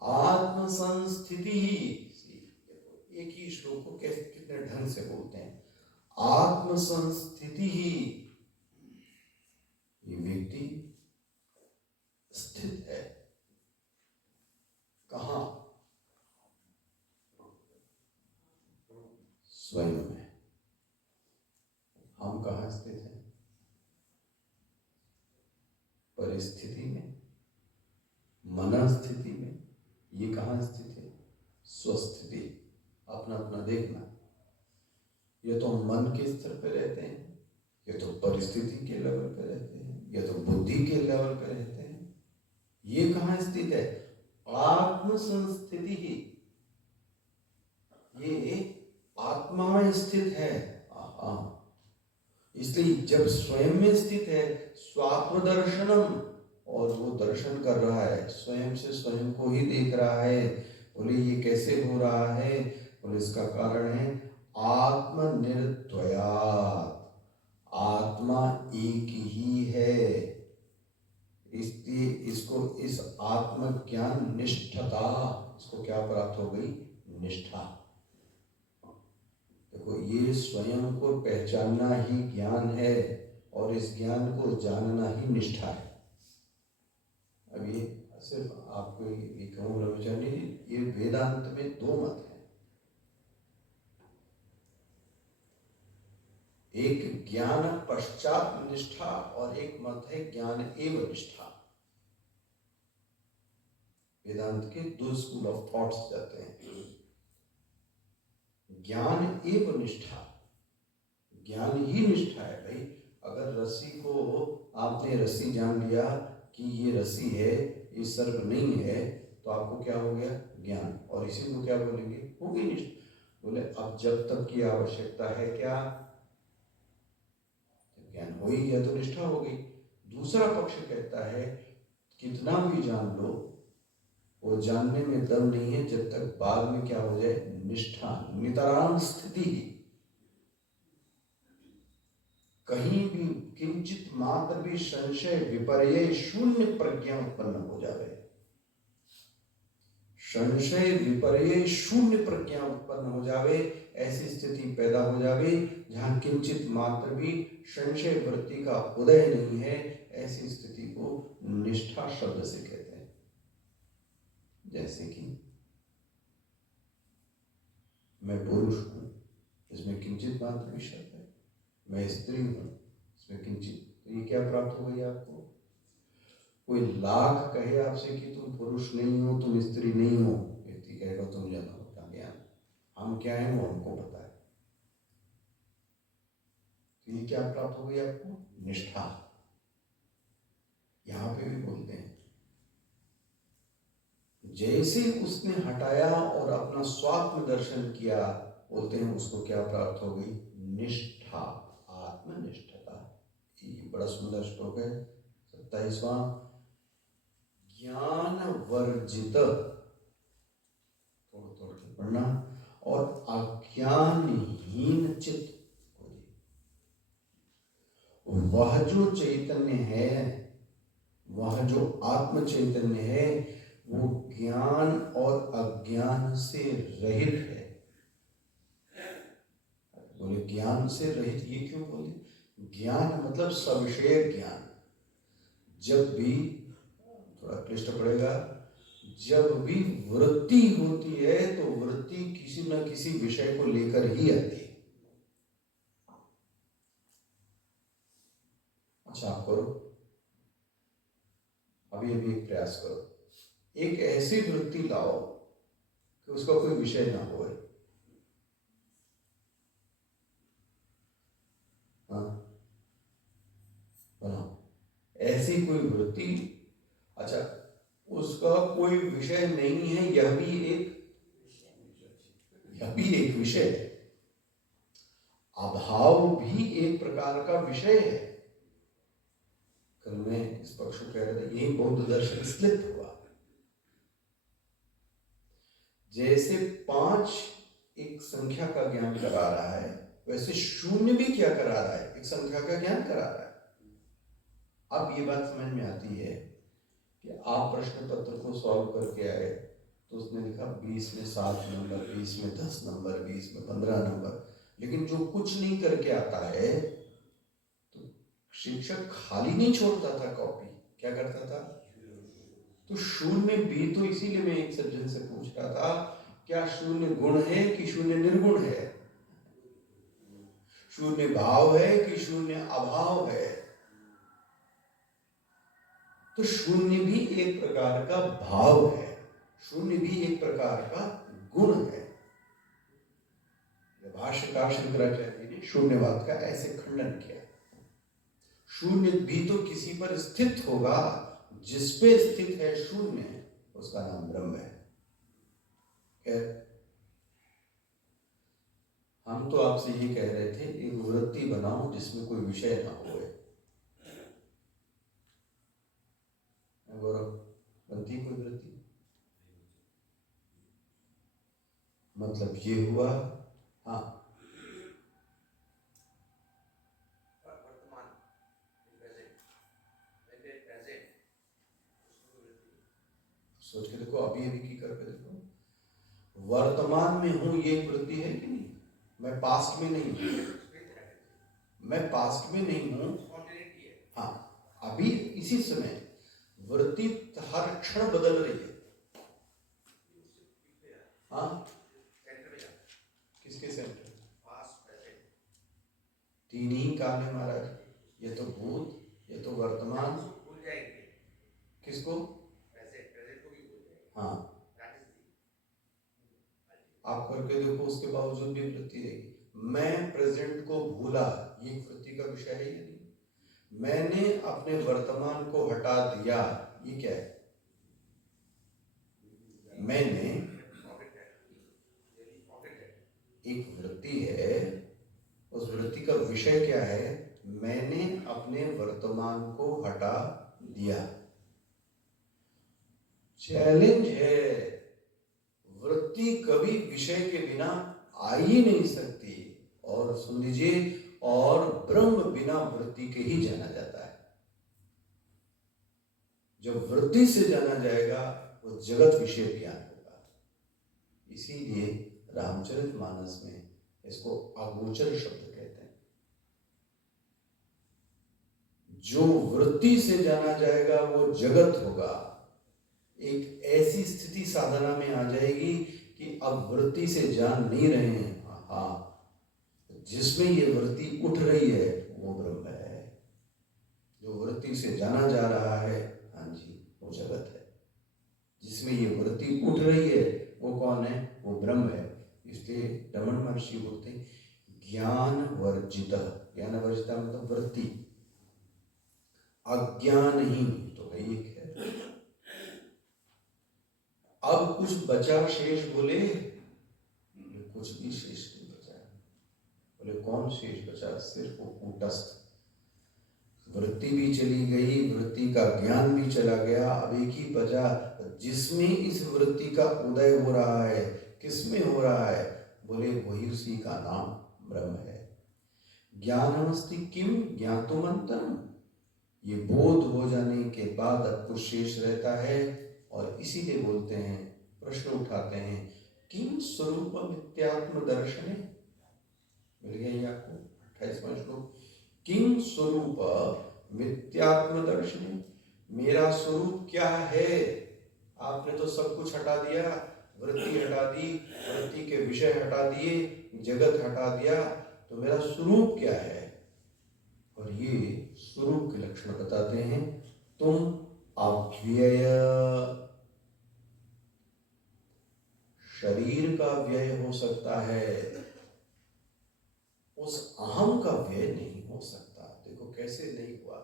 आत्म संस्थिति, एक ही श्लोक को कैसे कितने ढंग से बोलते हैं। आत्म संस्थिति ही, ये व्यक्ति स्थित है कहां? स्वयं में। हम कहां स्थित हैं? परिस्थिति में, मन स्थिति में। ये कहां स्थित है? स्वस्थिति। अपना अपना देखना। ये तो मन के स्तर पे रहते हैं, ये तो परिस्थिति के लेवल पे रहते हैं, ये तो बुद्धि के लेवल पे रहते हैं। ये कहां स्थित है? आत्म आत्म संस्थिति ही, ये आत्मा में स्थित है। इसलिए जब स्वयं में स्थित है, स्वात्म दर्शनम, और वो दर्शन कर रहा है, स्वयं से स्वयं को ही देख रहा है। बोले ये कैसे हो रहा है? बोले इसका कारण है आत्मनिर्द्वयात्, आत्मा एक ही है। इसलिए इसको, इस आत्मज्ञान निष्ठता, इसको क्या प्राप्त हो गई? निष्ठा। देखो, ये स्वयं को पहचानना ही ज्ञान है, और इस ज्ञान को जानना ही निष्ठा है। अब ये सिर्फ आपको ये कहूँ ब्रह्मचारी, ये वेदांत में दो मत हैं। एक ज्ञान पश्चात निष्ठा, और एक मत है ज्ञान एवं निष्ठा। वेदांत के दो स्कूल ऑफ थॉट्स जाते हैं। ज्ञान एवं निष्ठा, ज्ञान ही निष्ठा है भाई। अगर रस्सी को आपने रस्सी जान लिया कि ये रस्सी है, ये सर्प नहीं है, तो आपको क्या हो गया? ज्ञान। और इसी को क्या बोलेंगे? हो गई निष्ठा। बोले अब जब तक की आवश्यकता है क्या? ज्ञान हो ही गया तो निष्ठा हो गई। दूसरा पक्ष कहता है कितना भी जान लो, वो जानने में दम नहीं है जब तक बाद में क्या हो जाए? निष्ठा, नितराम स्थिति। कहीं भी किंचित मात्र भी संशय विपर्य शून्य प्रज्ञा उत्पन्न हो जाए, संशय विपर्य शून्य प्रज्ञा उत्पन्न हो जावे, ऐसी स्थिति पैदा हो जावे जहां किंचित मात्र भी संशय वृत्ति का उदय नहीं है, ऐसी स्थिति को निष्ठा शब्द से कहते हैं। जैसे कि मैं पुरुष हूं, इसमें किंचित मात्र भी शब्द है। मैं स्त्री हूं, इसमें किंचित, तो ये क्या प्राप्त हो गई आपको? कोई लाख कहे आपसे कि तुम पुरुष नहीं हो, तुम स्त्री नहीं हो, व्यक्ति कहेगा तुम जानो अपना ज्ञान, हम क्या है वो हमको पता है। तो ये क्या प्राप्त हो गई आपको? निष्ठा। यहां पे भी बोलते हैं जैसे उसने हटाया और अपना स्वात्म दर्शन किया, बोलते हैं उसको क्या प्राप्त हो गई? निष्ठा, आत्मनिष्ठता। ये बड़ा सुंदर श्लोक है, 27वां। ज्ञान वर्जित, थोड़ा थोड़ा पढ़ना, और अज्ञानहीन चित्त, वह जो चैतन्य है, वह जो आत्म चैतन्य है, वो ज्ञान और अज्ञान से रहित है। बोले ज्ञान से रहित, ये क्यों बोले? ज्ञान मतलब सविषय ज्ञान। जब भी, थोड़ा क्लिष्ट पड़ेगा, जब भी वृत्ति होती है तो वृत्ति किसी न किसी विषय को लेकर ही आती है। अच्छा आप करो, अभी अभी एक प्रयास करो, एक ऐसी वृत्ति लाओ कि उसका कोई विषय ना हो। ऐसी कोई वृत्ति, अच्छा उसका कोई विषय नहीं है, यह भी एक विषय है। अभाव भी एक प्रकार का विषय है। कल मैं इस पक्ष को कह रहा था, यही बौद्ध दर्शन स्लिप हुआ। जैसे 5 एक संख्या का ज्ञान करा रहा है, वैसे शून्य भी क्या करा रहा है? एक संख्या का ज्ञान करा रहा है। अब ये बात समझ में आती है कि आप प्रश्न पत्र को सॉल्व करके आए, तो उसने लिखा 20 में 7 नंबर, 20 में 10 नंबर, 20 में 15 नंबर, लेकिन जो कुछ नहीं करके आता है, तो शिक्षक खाली नहीं छोड़ता था कॉपी, क्या करता था? तो शून्य भी, तो इसीलिए मैं एक सज्जन से पूछ रहा था, क्या शून्य गुण है कि शून्य निर्गुण है? शून्य भाव है कि शून्य अभाव है? तो शून्य भी एक प्रकार का भाव है, शून्य भी एक प्रकार का गुण है। भाष्यकार शंकराचार्य ने शून्यवाद का ऐसे खंडन किया। शून्य भी तो किसी पर स्थित होगा, जिस पे स्थित है शून्य, उसका नाम ब्रह्म है। हम तो आपसे ये कह रहे थे एक वृत्ति बनाओ जिसमें कोई विषय ना हो। गौरव, बनती कोई वृत्ति? मतलब ये हुआ, हाँ, सोच के देखो, अभी अभी की करके देखो, वर्तमान में हूं ये एक वृत्ति है कि नहीं? मैं पास्ट में नहीं हूं, मैं पास्ट में नहीं हूं, हाँ, अभी इसी समय वृत्ति हर क्षण बदल रही है। हाँ, किसके सेंटर? तीन ही काल है महाराज, ये तो भूत, ये तो वर्तमान, किसको? हाँ, आप करके देखो, उसके बावजूद भी वृत्ति रहेगी। मैं प्रेजेंट को भूला, ये वृत्ति का विषय है या नहीं? मैंने अपने वर्तमान को हटा दिया, ये क्या है? मैंने, एक वृत्ति है, उस वृत्ति का विषय क्या है? मैंने अपने वर्तमान को हटा दिया। चैलेंज है, वृत्ति कभी विषय के बिना आ ही नहीं सकती। और सुन लीजिए, और ब्रह्म बिना वृत्ति के ही जाना जाता है। जब वृत्ति से जाना जाएगा वो जगत विषय ज्ञान होगा। इसीलिए रामचरितमानस में इसको अगोचर शब्द कहते हैं। जो वृत्ति से जाना जाएगा वो जगत होगा। एक ऐसी स्थिति साधना में आ जाएगी कि अब वृत्ति से जान नहीं रहे हैं, हाँ, जिसमें ये वृत्ति उठ रही है वो ब्रह्म है। जो वृत्ति से जाना जा रहा है, हाँ जी, वो जगत है। जिसमें ये वृत्ति उठ रही है वो कौन है? वो ब्रह्म है। इसलिए रमण महर्षि बोलते हैं ज्ञान वर्जित। ज्ञान वर्जित मतलब वृत्ति, अज्ञान ही तो है, एक है। अब कुछ बचा शेष? बोले कुछ भी शेष नहीं बचा। बोले कौन शेष बचा? सिर्फ वो कूटस्थ। वृत्ति भी चली गई, वृत्ति का ज्ञान भी चला गया, अब एक ही बचा जिसमें इस वृत्ति का उदय हो रहा है। किसमें हो रहा है? बोले वही, उसी का नाम ब्रह्म है। ज्ञानमस्ति किम ज्ञातुमंतरम, ये बोध हो जाने के बाद अब कुछ शेष रहता है। और इसीलिए बोलते हैं, प्रश्न उठाते हैं, किम स्वरूप मिथ्यात्म दर्शने। मिल गया ये आपको 28वां श्लोक। किम स्वरूप मिथ्यात्म दर्शने, मेरा स्वरूप क्या है? आपने तो सब कुछ हटा दिया, वृत्ति हटा दी, वृत्ति के विषय हटा दिए, जगत हटा दिया, तो मेरा स्वरूप क्या है? और ये स्वरूप के लक्षण बताते हैं। तुम अव्यय, शरीर का व्यय हो सकता है, उस अहम का व्यय नहीं हो सकता। देखो कैसे नहीं हुआ।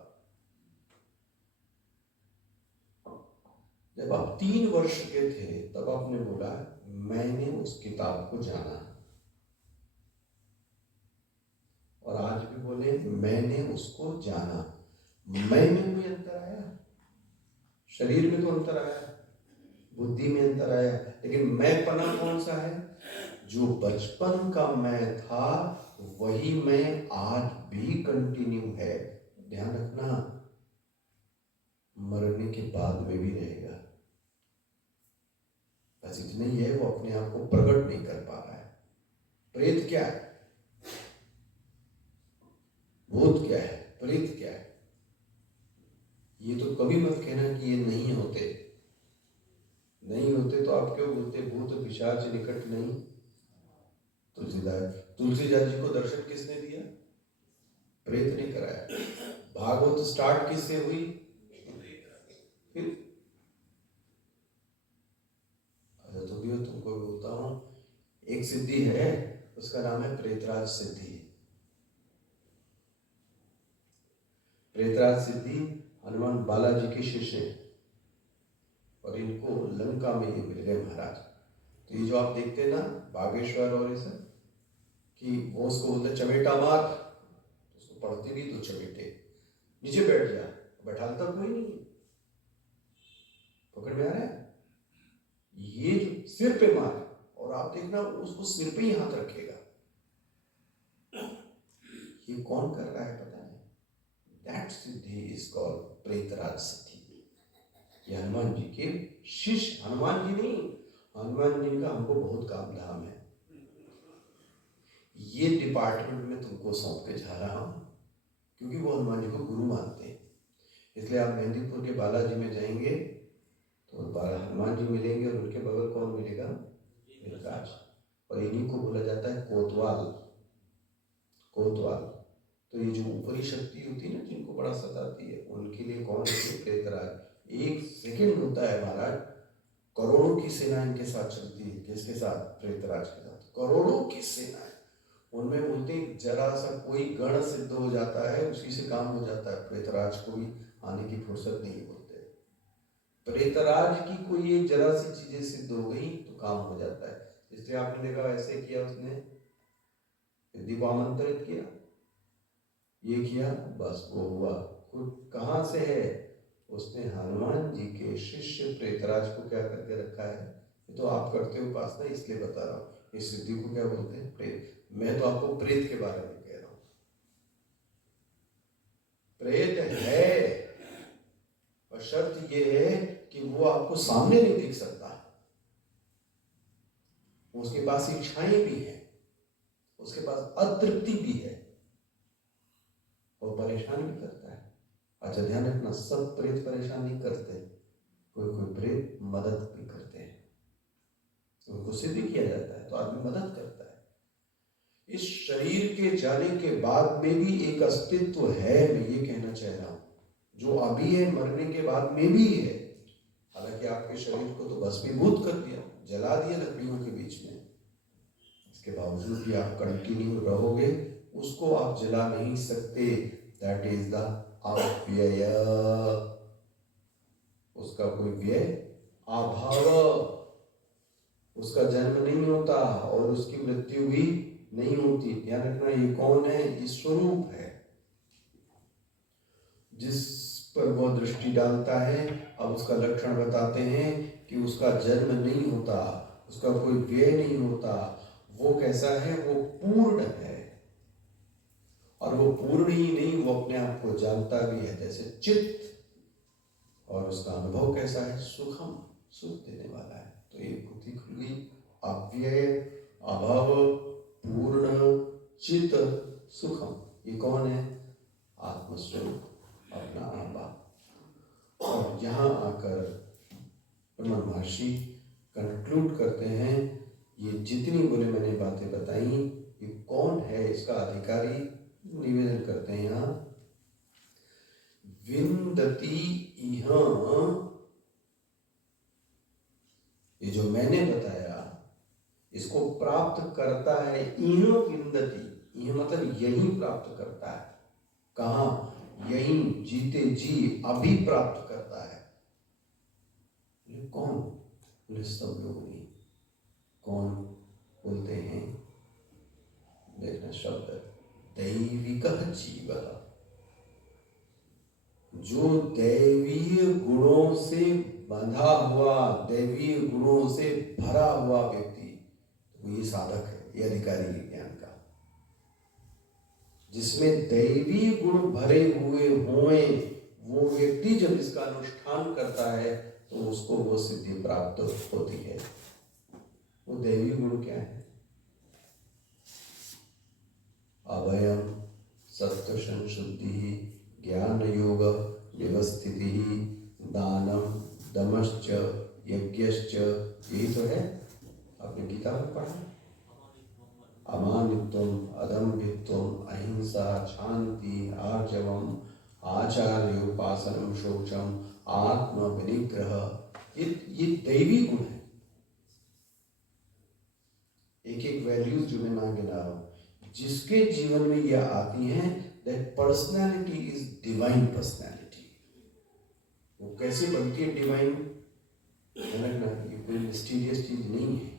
जब आप 3 वर्ष के थे तब आपने बोला मैंने उस किताब को जाना, और आज भी बोले मैंने उसको जाना। मैं में कोई अंतर आया? शरीर में तो अंतर आया, बुद्धि में अंतर आया, लेकिन मैं पना कौन सा है? जो बचपन का मैं था वही मैं आज भी कंटिन्यू है। ध्यान रखना, मरने के बाद में भी रहेगा। बस इतना ही है, वो अपने आप को प्रकट नहीं कर पा रहा है। प्रेत क्या है? भूत क्या है? प्रेत क्या है? ये तो कभी मत कहना कि ये नहीं होते। नहीं होते तो आप क्यों बोलते भूत पिशाच निकट नहीं? तुलसीदास जी को दर्शन किसने दिया? प्रेत ने कराया। भागवत स्टार्ट किससे हुई? फिर अच्छा, तो भी तुमको बोलता हूं, एक सिद्धि है, उसका नाम है प्रेतराज सिद्धि। प्रेतराज सिद्धि हनुमान बालाजी के शिष्य, और इनको लंका में ही मिल गए महाराज। तो ये जो आप देखते हैं ना बागेश्वर और ये सब, कि वो उसको बोलते चमेटा मार, तो उसको पढ़ते भी तो चमेटे, नीचे बैठ जा, बैठालता कोई नहीं है। पकड़ में आ रहा है? ये जो सिर पे मार, और आप देखना उसको सिर पे ही हाथ रखेगा। ये कौन कर रहा है पता नहीं। That siddhi is called Pretraj siddhi. ये हनुमान जी के शिष्य, हनुमान जी नहीं, हनुमान जी का हमको बहुत काम धाम है। ये डिपार्टमेंट में तुमको सौंप के जा रहा हूं, क्योंकि वो हनुमान जी को गुरु मानते हैं। इसलिए आप मेहंदीपुर के बालाजी में जाएंगे तो हनुमान जी मिलेंगे, और उनके बगल कौन मिलेगा? प्रेतराज। और इन्हीं को बोला जाता है कोतवाल। कोतवाल तो ये जो ऊपरी शक्ति होती है ना, जिनको बड़ा सताती है, उनके लिए कौन है? प्रेतराज। एक सेकंड होता है महाराज, करोड़ों की सेना इनके साथ चलती है। किसके साथ? प्रेतराज के साथ। करोड़ों की सेना है, उनमें बोलते हैं जरा सा कोई गण सिद्ध हो जाता है, उसी से काम हो जाता है। प्रेतराज को भी आने की फुर्सत नहीं बोलते। प्रेतराज की कोई एक जरा सी चीजें सिद्ध हो गई तो काम हो जाता है। इसलिए आपने देखा ऐसे किया उसने, यदि को आमंत्रित किया, ये किया, बस वो हुआ। खुद कहाँ से है? उसने हनुमान जी के शिष्य प्रेतराज को क्या करके रखा है। ये तो आप करते हो उपासना, इसलिए बता रहा हूँ। इस सिद्धि को क्या बोलते हैं? प्रेत। मैं तो आपको प्रेत के बारे में कह रहा हूँ। प्रेत है, और शर्त ये है कि वो आपको सामने नहीं दिख सकता, उसके पास इच्छाएं भी हैं, उसके पास अतृप्ति भी है, और परेशान भी करता है। अच्छा ध्यान रखना, सब प्रेत परेशान नहीं करते, कोई कोई प्रेत मदद भी करते हैं, उनको सिद्ध किया जाता है तो आदमी मदद करता है। इस शरीर के जाने के बाद में भी एक अस्तित्व है, मैं ये कहना चाह रहा हूं, जो अभी है, मरने के बाद में भी है। हालांकि आपके शरीर को तो भस्मीभूत कर दिया, जला दिया लकड़ियों के बीच में, इसके बावजूद भी आप कंटिन्यू रहोगे, उसको आप जला नहीं सकते। दैट इज द अव्यय। उसका कोई व्यय, अभाव, उसका जन्म नहीं होता और उसकी मृत्यु भी नहीं होती। ध्यान रखना, ये कौन है? ये स्वरूप है जिस पर वो दृष्टि डालता है। अब उसका लक्षण बताते हैं कि उसका जन्म नहीं होता, उसका कोई व्यय नहीं होता। वो कैसा है? वो पूर्ण है, और वो पूर्ण ही नहीं, वो अपने आप को जानता भी है, जैसे चित्त। और उसका अनुभव कैसा है? सुखम, सुख देने वाला है। तो ये बुद्धि खुल गई। अव्यय, अभाव, पूर्ण, चित्त, सुखम, ये कौन है? आत्मस्वरूप, अपना आत्मा। और यहाँ आकर ब्रह्मा महर्षि कंक्लूड करते हैं, ये जितनी बोले मैंने बातें बताई, ये कौन है इसका अधिकारी? निवेदन करते हैं यहाँ, विन्दति इह, ये जो मैंने बताया इसको प्राप्त करता है। इह विन्दति, इह मतलब यही प्राप्त करता है। कहाँ? यही जीते जी अभी प्राप्त करता है। कौन? बोले सब लोग नहीं। कौन बोलते हैं? देखना शब्द, दैविक जीव, जो दैवीय गुणों से बंधा हुआ, दैवीय गुणों से भरा हुआ व्यक्ति, तो ये साधक है, ये अधिकारी है ज्ञान का। जिसमें दैवी गुण भरे हुए हों, वो व्यक्ति जब इसका अनुष्ठान करता है तो उसको वो सिद्धि प्राप्त होती है। वो दैवी गुण क्या है? अभयम, सत्व संशुद्धि, ज्ञान योग, व्यवस्थिति, दानम, दमश्च, यज्ञश्च, यही तो है। आपने गीता में पढ़ा, अमानित्वम, अदम्भित्वम, अहिंसा, शांति, आर्जवम, आचार्योपासनम, शौचम, आत्म विनिग्रह, ये दैवी गुण है। एक एक वैल्यूज जो मैं ना गिना रहा हूं, जिसके जीवन में यह आती हैं, that personality is divine personality. वो कैसे बनती है डिवाइन? ये कोई मिस्टीरियस चीज नहीं है।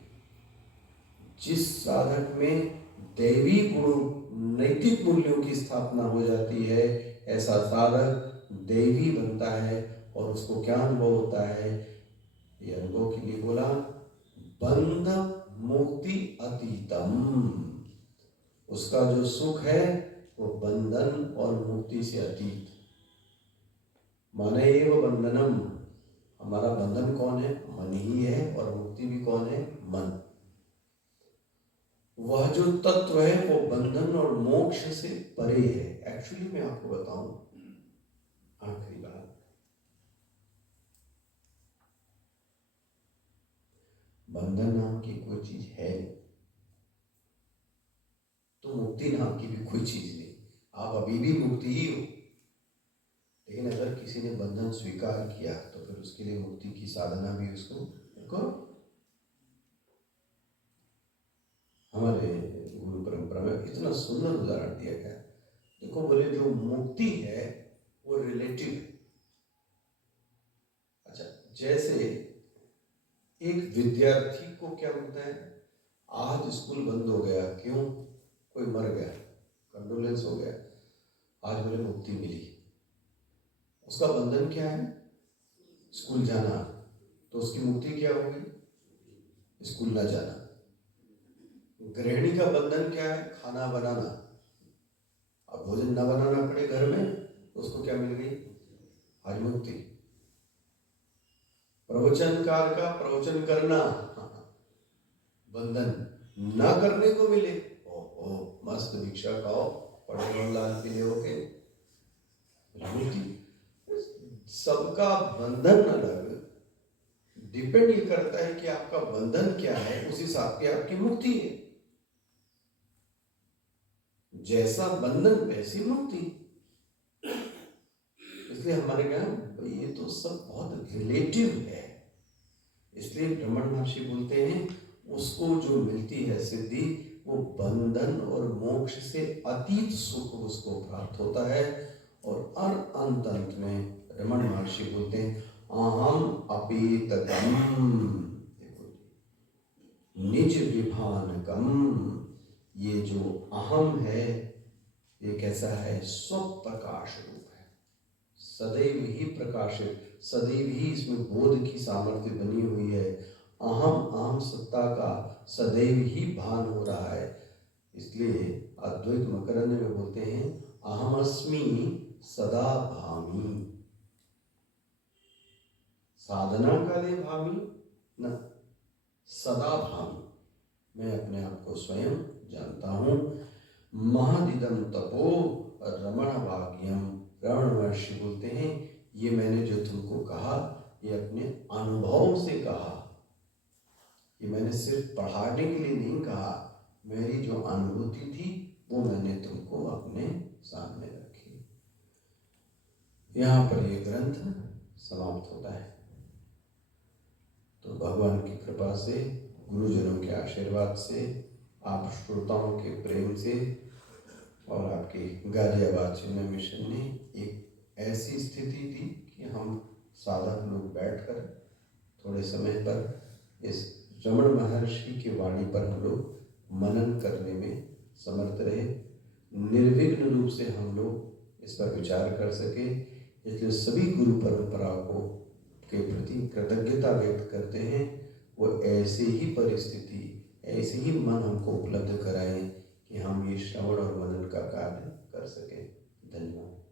जिस साधक में दैवी गुणों नैतिक मूल्यों की स्थापना हो जाती है, ऐसा साधक दैवी बनता है और उसको क्या अनुभव होता है? ये अनुभव के लिए बोला बंध मुक्ति अतीतम। उसका जो सुख है वो बंधन और मुक्ति से अतीत। मन एव बंधनम, हमारा बंधन कौन है? मन ही है, और मुक्ति भी कौन है? मन। वह जो तत्व है वो बंधन और मोक्ष से परे है। एक्चुअली मैं आपको बताऊं, आखिरी बात, बंधन नाम की कोई चीज है तो मुक्ति नाम की भी कोई चीज नहीं। आप अभी भी मुक्ति ही हो, लेकिन अगर किसी ने बंधन स्वीकार किया तो फिर उसके लिए मुक्ति की साधना भी उसको करो। हमारे गुरु परंपरा में इतना सुंदर उदाहरण दिया गया। देखो, बोले जो मुक्ति है वो रिलेटिव है। अच्छा, जैसे एक विद्यार्थी को क्या होता है, आज स्कूल बंद हो गया, क्यों? कोई मर गया, कंडोलेंस हो गया, आज बोले मुक्ति मिली। उसका बंधन क्या है? स्कूल जाना। तो उसकी मुक्ति क्या होगी? स्कूल ना जाना। गृहिणी का बंधन क्या है? खाना बनाना। अब भोजन ना बनाना पड़े घर में तो उसको क्या मिल गई? आज मुक्ति। प्रवचनकार का प्रवचन करना, बंधन ना करने को मिले, ओ मस्त भिक्षा खाओ, पड़े लाल पीले होके, मुक्ति। सबका बंधन अलग, डिपेंड ये करता है कि आपका बंधन क्या है, उस हिसाब की आपकी मुक्ति है। जैसा बंधन वैसी मुक्ति। इसलिए हमारे यहाँ ये तो सब बहुत रिलेटिव है। इसलिए ब्रह्मण महर्षि बोलते हैं उसको जो मिलती है सिद्धि, वो बंधन और मोक्ष से अतीत सुख उसको प्राप्त होता है। और अंत में रमण महर्षि बोलते हैं अहम अपेतकम, निज विभानकम। ये जो अहम है ये कैसा है? स्वप्रकाश रूप है, सदैव ही प्रकाशित, सदैव ही इसमें बोध की सामर्थ्य बनी हुई है। अहम सत्ता का सदैव ही भान हो रहा है। इसलिए अद्वैत मकरंद में बोलते हैं अहम अस्मि सदा भामी। साधना काले भामी न, सदा भामी, मैं अपने आप को स्वयं जानता हूँ। महदिदम तपो रमण भाग्यम। रमण महर्षि बोलते हैं ये मैंने जो तुमको कहा ये अपने अनुभव से कहा, ये मैंने सिर्फ पढ़ाने के लिए नहीं कहा, मेरी जो अनुभूति थी वो मैंने तुमको अपने सामने रखी। यहाँ पर ये ग्रंथ समाप्त होता है। तो भगवान की कृपा से, गुरुजनों के आशीर्वाद से, आप श्रोताओं के प्रेम से और आपकी गाजियाबाद चिन्मय मिशन ने एक ऐसी स्थिति दी कि हम साधक लोग बैठकर थोड़े समय पर इस रमण महर्षि की वाणी पर हम लोग मनन करने में समर्थ रहे। निर्विघ्न रूप से हम लोग इस पर विचार कर सके। इसलिए सभी गुरु परंपरा को के प्रति कृतज्ञता व्यक्त करते हैं। वो ऐसे ही परिस्थिति, ऐसे ही मन हमको उपलब्ध कराएं कि हम ये श्रवण और मनन का कार्य कर सकें। धन्यवाद।